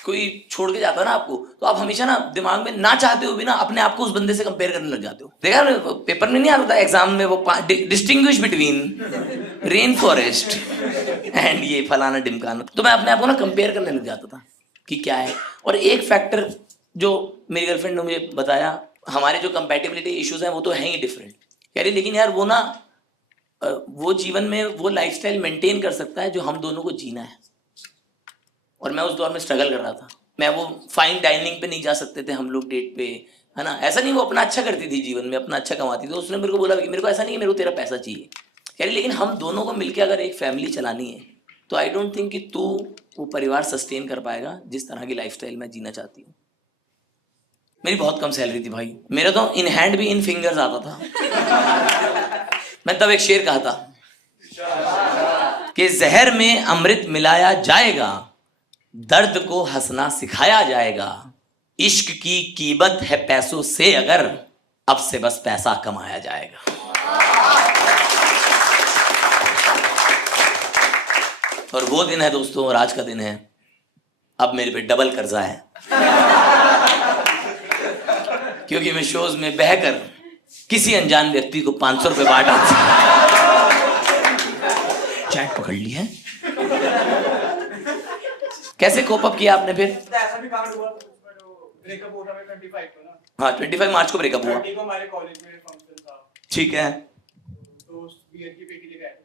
कोई छोड़ के जाता है ना आपको, तो आप हमेशा ना दिमाग में ना चाहते हो भी ना अपने आप को उस बंदे से कंपेयर करने लग जाते हो। देखा पेपर में नहीं आता एग्जाम में, वो distinguish between rain forest and ये फलाना डिमकाना। तो मैं अपने आप को ना कंपेयर करने लग जाता था कि क्या है। और एक फैक्टर जो मेरी गर्लफ्रेंड ने मुझे बताया, हमारे जो कंपैटिबिलिटी इश्यूज हैं वो तो हैं ही डिफरेंट, कह रही लेकिन यार वो ना वो जीवन में वो लाइफस्टाइल मेंटेन कर सकता है जो हम दोनों को जीना है। और मैं उस दौर में स्ट्रगल कर रहा था, मैं वो फाइन डाइनिंग पे नहीं जा सकते थे हम लोग डेट पे, है ना। ऐसा नहीं वो अपना अच्छा करती थी जीवन में, अपना अच्छा कमाती थी। तो उसने मेरे को बोला कि मेरे को ऐसा नहीं है मेरे को तेरा पैसा चाहिए, कह रही लेकिन हम दोनों को मिलकर अगर एक फैमिली चलानी है तो आई डोंट थिंक कि तू वो परिवार सस्टेन कर पाएगा जिस तरह की लाइफस्टाइल मैं जीना चाहती हूँ। मेरी बहुत कम सैलरी थी भाई, मेरा तो इन हैंड भी इन फिंगर्स आता था। मैं तब एक शेर कहा था कि जहर में अमृत मिलाया जाएगा, दर्द को हंसना सिखाया जाएगा, इश्क की कीमत है पैसों से अगर, अब से बस पैसा कमाया जाएगा। और वो दिन है दोस्तों, और आज का दिन है, अब मेरे पे डबल कर्जा है क्योंकि मैं शोज में बहकर किसी अनजान व्यक्ति को 500 रुपए बांटा। चैट पकड़ ली है। कैसे कोप अप किया आपने फिर? ऐसा भी कांड हुआ, ब्रेकअप हुआ था 25 को ना। हाँ 25 मार्च को ब्रेकअप हुआ। 30 को हमारे कॉलेज में फंक्शन था, ठीक है। तो बियर की पेटी लेके आए थे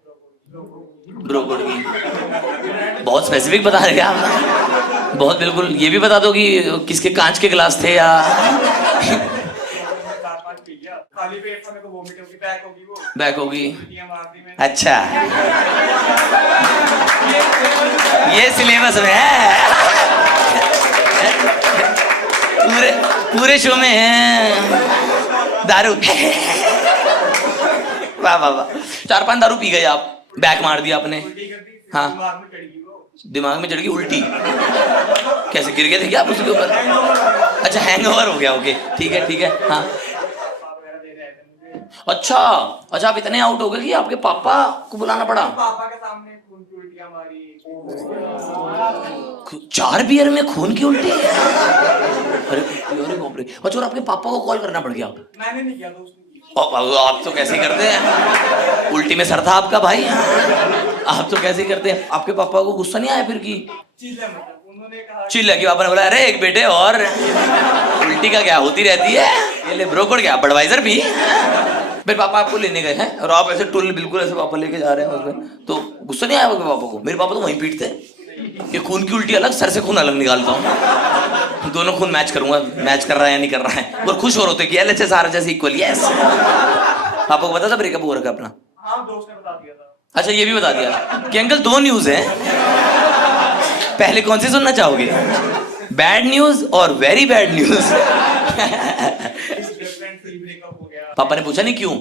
ब्रोकोड की। बहुत स्पेसिफिक बता रहे आप, बहुत बिल्कुल। ये भी बता दो कि किसके कांच के गिलास थे या 4-5 पी गया, खाली पेट था, मेरे को वोमिट होगी, बैक होगी, वो बैक होगी। उल्टियां मार दी मैंने। अच्छा ये सिलेबस में है, पूरे शो में है दारू। वाह वाह वाह, 4-5 दारू पी गए आप, बैक मार दिया आपने। हाँ दिमाग में चढ़ गई वो, दिमाग में चढ़ गई उल्टी। कैसे गिर गए थे क्या आप उसके ऊपर? अच्छा हैंगओवर हो गया, ओके ठीक है ठीक है। हाँ अच्छा अच्छा, आप इतने आउट हो गए कि आपके पापा को बुलाना पड़ा? पापा के सामने खून की उल्टियां मारी। 4 बियर में खून की उल्टी? अरे बाप रे। अच्छा, और आपके पापा को कॉल करना पड़ गया? मैंने नहीं किया, दोस्त ने किया। आप तो कैसे करते हैं, उल्टी में सर था आपका भाई, आप तो कैसे करते हैं? आपके पापा को गुस्सा नहीं आया फिर की? चीज़ें मतलब उन्होंने कहा, चिल्ला की पापा ने बोला अरे एक बेटे और उल्टी का क्या होती रहती है, ये ले ब्रोकोड क्या बडवाइजर भी। मेरे पापा आपको लेने गए हैं और आप ऐसे टुल बिल्कुल ऐसे पापा लेके जा रहे हैं उसमें, तो गुस्सा नहीं आया होगा पापा को? मेरे पापा तो वहीं पीटते हैं कि खून की उल्टी अलग, सर से खून अलग निकालता हूँ, दोनों खून मैच करूंगा, मैच कर रहा है या नहीं कर रहा है, और खुश हो रहे होते कि LHS RHS इक्वल, यस। पापा को पता था ब्रेकअप हो रखा अपना? हाँ, दोस्त ने बता दिया था। अच्छा, ये भी बता दिया कि अंकल 2 न्यूज हैं, पहले कौन सी सुनना चाहोगे? बैड न्यूज और वेरी बैड न्यूज। पापा ने पूछा नहीं क्यों?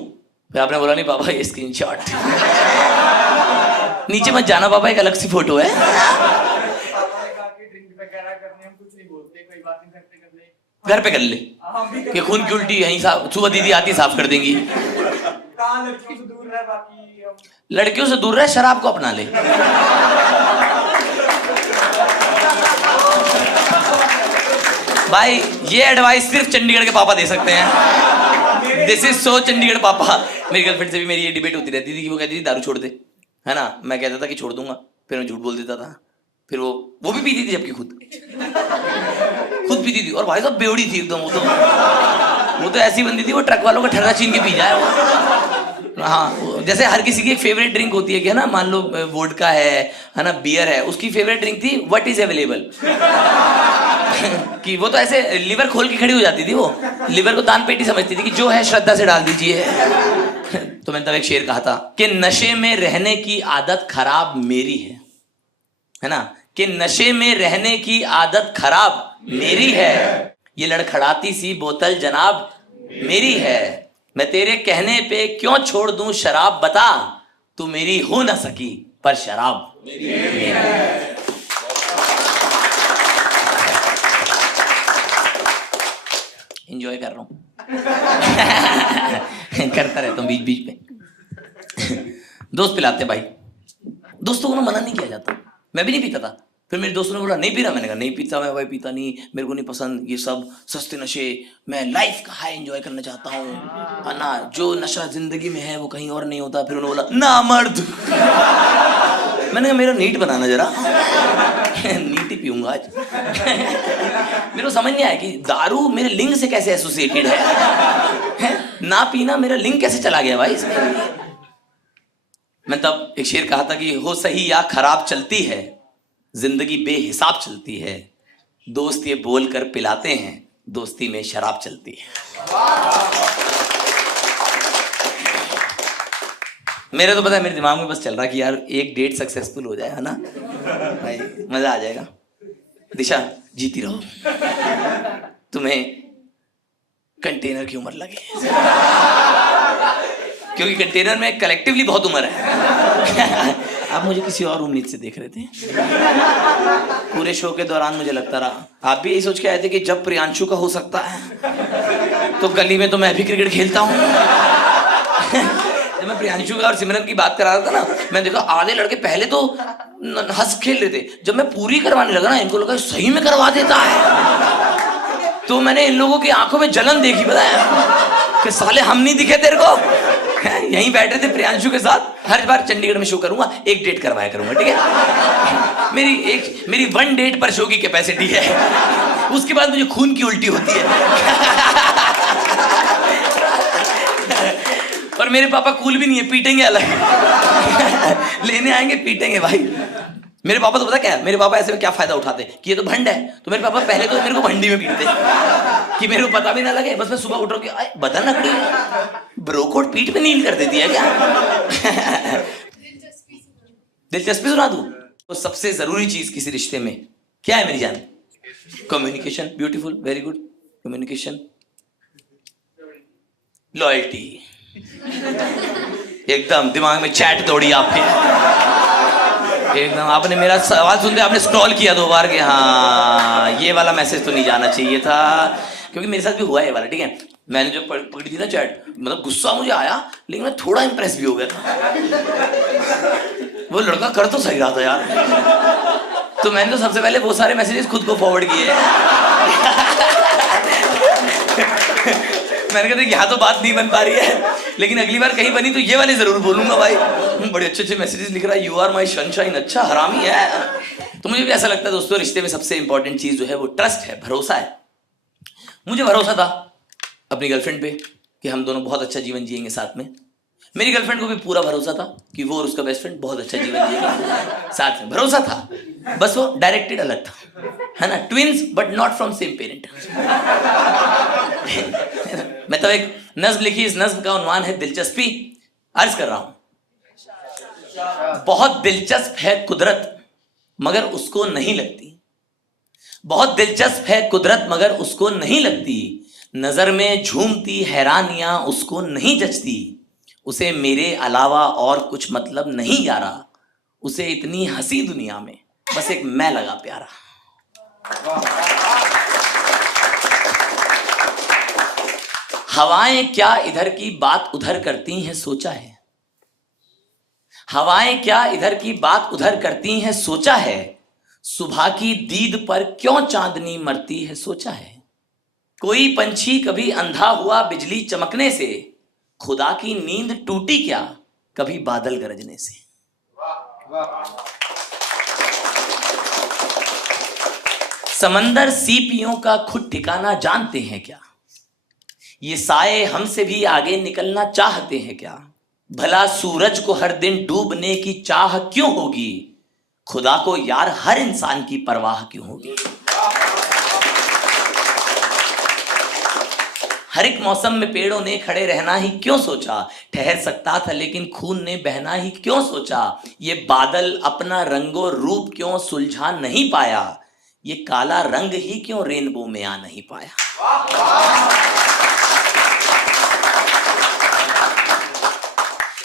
फिर आपने बोला नहीं पापा ये स्क्रीनशॉट, नीचे मत जाना पापा, एक अलग सी फोटो है। घर पे कर ले कि खून की उल्टी यहीं साफ, सुबह दीदी आती साफ कर देंगी। लड़कियों से दूर रहे, बाकी लड़कियों से दूर रहे, शराब को अपना ले। भाई ये एडवाइस सिर्फ चंडीगढ़ के पापा दे सकते हैं। दिस इज सो चंडीगढ़ पापा। मेरी गर्लफ्रेंड से भी मेरी ये डिबेट होती रहती थी कि वो कहती थी दारू छोड़ दे, है ना, मैं कहता था कि छोड़ दूंगा, फिर मैं झूठ बोल देता था, फिर वो भी पीती थी, जबकि खुद पीती थी, और भाई साहब बेवड़ी थी एकदम। वो तो ऐसी बंदी थी, वो ट्रक वालों का ठर्रा छीन के पी जाए वो। हाँ, जैसे हर किसी की एक फेवरेट ड्रिंक होती है कि, है ना, मान लो वोडका है ना, बियर है, उसकी फेवरेट ड्रिंक थी व्हाट इज अवेलेबल। कि वो तो ऐसे लिवर खोल के खड़ी हो जाती थी, वो लिवर को दान पेटी समझती थी कि जो है श्रद्धा से डाल दीजिए। तो मैंने तब एक शेर कहा था कि नशे में रहने की आदत खराब मेरी है ना, कि नशे में रहने की आदत खराब मेरी है, ये लड़खड़ाती सी बोतल जनाब मेरी है, मैं तेरे कहने पे क्यों छोड़ दूं शराब, बता तू मेरी हो ना सकी पर शराब मेरी है। एंजॉय कर रहा हूं करता रहता हूं बीच बीच में। दोस्त पिलाते भाई, दोस्तों को ना मना नहीं किया जाता। मैं भी नहीं पीता था, फिर मेरे दोस्तों ने बोला नहीं पी रहा, मैंने कहा नहीं पीता मैं भाई, पीता नहीं, मेरे को नहीं पसंद ये सब सस्ते नशे, मैं लाइफ का हाई एंजॉय करना चाहता हूँ, है ना, जो नशा जिंदगी में है वो कहीं और नहीं होता। फिर उन्होंने बोला ना मर्द। मैंने कहा मेरा नीट बनाना जरा, नीट ही पीऊंगा आज। मेरे को समझ नहीं आया कि दारू मेरे लिंग से कैसे एसोसिएटेड है? ना पीना मेरा लिंग कैसे चला गया भाई इसमें। मैं तब एक शेर कहा था कि हो सही या खराब चलती है जिंदगी बेहिसाब चलती है, दोस्त ये बोल कर पिलाते हैं दोस्ती में शराब चलती है। मेरे तो पता है, मेरे दिमाग में बस चल रहा कि यार एक डेट सक्सेसफुल हो जाए, है ना भाई, मजा आ जाएगा। दिशा जीती रहो, तुम्हें कंटेनर की उम्र लगे, क्योंकि कंटेनर में कलेक्टिवली बहुत उम्र है। आप मुझे किसी और उम्मीद से देख रहे थे पूरे शो के दौरान, मुझे लगता रहा आप भी यही सोच के आए थे कि जब प्रियांशु का हो सकता है तो गली में तो मैं भी क्रिकेट खेलता हूँ। जब मैं प्रियांशु का और सिमरन की बात करा रहा था ना, मैं देखा आधे लड़के पहले तो हंस खेल रहे थे, जब मैं पूरी करवाने लगा ना इनको लगा सही में करवा देता है। तो मैंने इन लोगों की आंखों में जलन देखी, बताया कि साले हम नहीं दिखे तेरे को। यहीं बैठे थे प्रियांशु के साथ। हर बार चंडीगढ़ में शो करूंगा, एक डेट करवाया करूंगा, ठीक है। मेरी 1 डेट पर शो की कैपेसिटी है, उसके बाद मुझे खून की उल्टी होती है। और मेरे पापा कूल भी नहीं है, पीटेंगे अलग। लेने आएंगे पीटेंगे भाई। मेरे पापा तो पता क्या है, मेरे पापा ऐसे में क्या फायदा उठाते कि ये तो भंड है, तो मेरे पापा पहले तो मेरे को भंडी में पीटते कि मेरे को पता भी ना लगे, बस मैं सुबह उठ रहा हूँ बदन नकड़ी ब्रोकोट पीठ पे नील कर देती है क्या। दिलचस्पी सुना दूं तो सबसे जरूरी चीज किसी रिश्ते में क्या है मेरी जान? Communication. Beautiful, very good. Communication, loyalty. एकदम दिमाग में चैट दौड़ी आपके, एकदम आपने मेरा सवाल सुनते आपने स्क्रॉल किया 2 बार कि हाँ ये वाला मैसेज तो नहीं जाना चाहिए था, क्योंकि मेरे साथ भी हुआ है ये वाला, ठीक है। मैंने जब पकड़ी थी ना चैट, मतलब गुस्सा मुझे आया लेकिन मैं थोड़ा इंप्रेस भी हो गया था। वो लड़का कर तो सही रहा था यार। तो मैंने तो सबसे पहले वो सारे मैसेजेस खुद को फॉरवर्ड किए। मैंने कहा यहाँ तो बात नहीं बन पा रही है, लेकिन अगली बार कहीं बनी तो ये वाले जरूर बोलूंगा भाई। बड़े अच्छे अच्छे मैसेजेस लिख रहा है, यू आर माई सनशाइन। अच्छा हरामी है। तो मुझे भी ऐसा लगता है दोस्तों, रिश्ते में सबसे इंपॉर्टेंट चीज जो है वो ट्रस्ट है, भरोसा है। मुझे भरोसा था अपनी गर्लफ्रेंड पे कि हम दोनों बहुत अच्छा जीवन जिएंगे साथ में। मेरी गर्लफ्रेंड को भी पूरा भरोसा था कि वो और उसका बेस्ट फ्रेंड बहुत अच्छा जीवन जिएगा साथ में, भरोसा था, बस वो डायरेक्टेड अलग था, है ना, twins but not from same parent. मैं तो एक नज्म लिखी, इस नज्म का उन्वान है दिलचस्पी। अर्ज कर रहा हूं, बहुत दिलचस्प है कुदरत मगर उसको नहीं लगती, बहुत दिलचस्प है कुदरत मगर उसको नहीं लगती, नजर में झूमती हैरानियां उसको नहीं जचती, उसे मेरे अलावा और कुछ मतलब नहीं यारा, उसे इतनी हंसी दुनिया में बस एक मैं लगा प्यारा। हवाएं क्या इधर की बात उधर करती हैं सोचा है, हवाएं क्या इधर की बात उधर करती हैं सोचा है, सुबह की दीद पर क्यों चांदनी मरती है सोचा है, कोई पंछी कभी अंधा हुआ बिजली चमकने से, खुदा की नींद टूटी क्या कभी बादल गरजने से। समंदर सीपियों का खुद ठिकाना जानते हैं क्या, ये साए हमसे भी आगे निकलना चाहते हैं क्या, भला सूरज को हर दिन डूबने की चाह क्यों होगी, खुदा को यार हर इंसान की परवाह क्यों होगी। हर एक मौसम में पेड़ों ने खड़े रहना ही क्यों सोचा, ठहर सकता था लेकिन खून ने बहना ही क्यों सोचा, ये बादल अपना रंगो रूप क्यों सुलझा नहीं पाया, ये काला रंग ही क्यों रेनबो में आ नहीं पाया।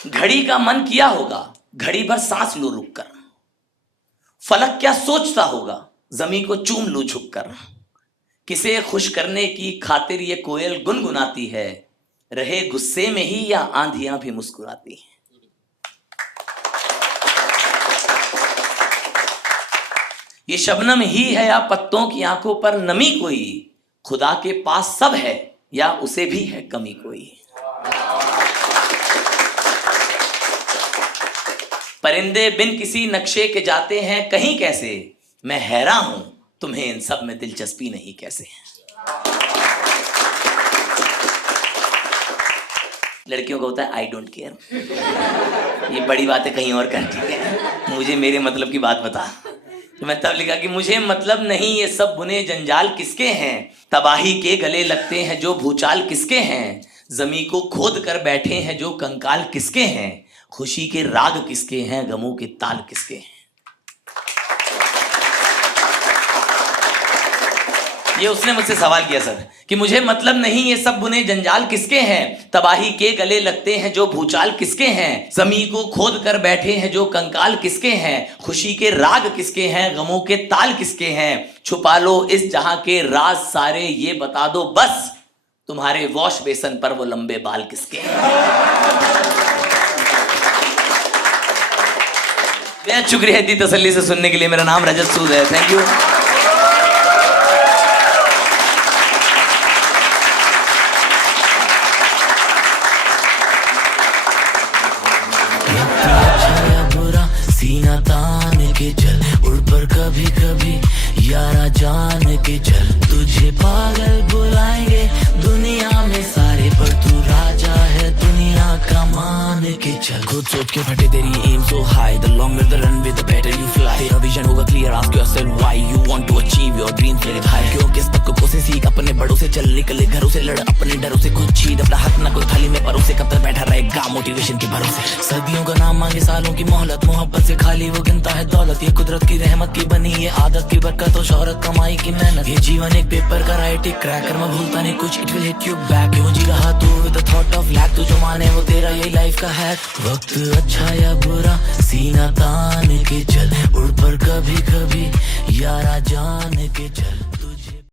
घड़ी का मन किया होगा घड़ी भर सांस लो रुक कर, फलक क्या सोचता होगा जमीन को चूम लूं झुक कर, किसे खुश करने की खातिर ये कोयल गुनगुनाती है, रहे गुस्से में ही या आंधियां भी मुस्कुराती हैं। ये शबनम ही है या पत्तों की आंखों पर नमी कोई, खुदा के पास सब है या उसे भी है कमी कोई। परिंदे बिन किसी नक्शे के जाते हैं कहीं कैसे, मैं हैरान हूं तुम्हें इन सब में दिलचस्पी नहीं कैसे। लड़कियों का होता है आई डोंट केयर, ये बड़ी बातें कहीं और कर, ठीक है, मुझे मेरे मतलब की बात बता। तो मैं तब लिखा कि मुझे मतलब नहीं ये सब बुने जंजाल किसके हैं, तबाही के गले लगते हैं जो भूचाल किसके हैं, जमी को खोद कर बैठे हैं जो कंकाल किसके हैं, खुशी के राग किसके हैं गमों के ताल किसके हैं। ये उसने मुझसे सवाल किया सर कि मुझे मतलब नहीं ये सब बुने जंजाल किसके हैं, तबाही के गले लगते हैं जो भूचाल किसके हैं, जमी को खोद कर बैठे हैं जो कंकाल किसके हैं, खुशी के राग किसके हैं गमों के ताल किसके हैं, छुपा लो इस जहां के राज सारे ये बता दो बस, तुम्हारे वॉश बेसन पर वो लंबे बाल किसके हैं। बेहद शुक्रिया इतनी तसल्ली से सुनने के लिए। मेरा नाम रजत सूद है, थैंक यू। सीना तान के चल, उड़ पर कभी कभी यारा जान के चल, तुझे पागल बुलाएंगे दुनिया में सारे, पर तू राजा है दुनिया का मान के चल, खुद सोच के फटे तेरी aim so high, the longer the run with the better you fly, तेरा विजन होगा clear, ask yourself why you want to achieve your dreams very high, क्यों किस्मत को से सीख, अपने बड़ों से चल, निकले घरों से लड़, अपने डरों से खुद छीन, अपना हक ना कोई थाली में परोसे, कब तक बैठा रहेगा मोटिवेशन के भरोसे, सदियों का नाम मांगे सालों की मोहलत, मोहब्बत से खाली वो गिनता है दौलत, ये कुदरत की रहमत की बनी ये आदत की बरकत और शोहरत कमाई की मेहनत, ये जीवन एक पेपर का राइटिंग क्रैकर, मैं भूलता नहीं कुछ, it will hit you back, क्यों जी रहा तू with the thought of lack, तू जो माने वो तेरा यही लाइफ का हैक, वक्त अच्छा या बुरा सीना तान के चल, उड़ पर कभी कभी यारा जान के चल।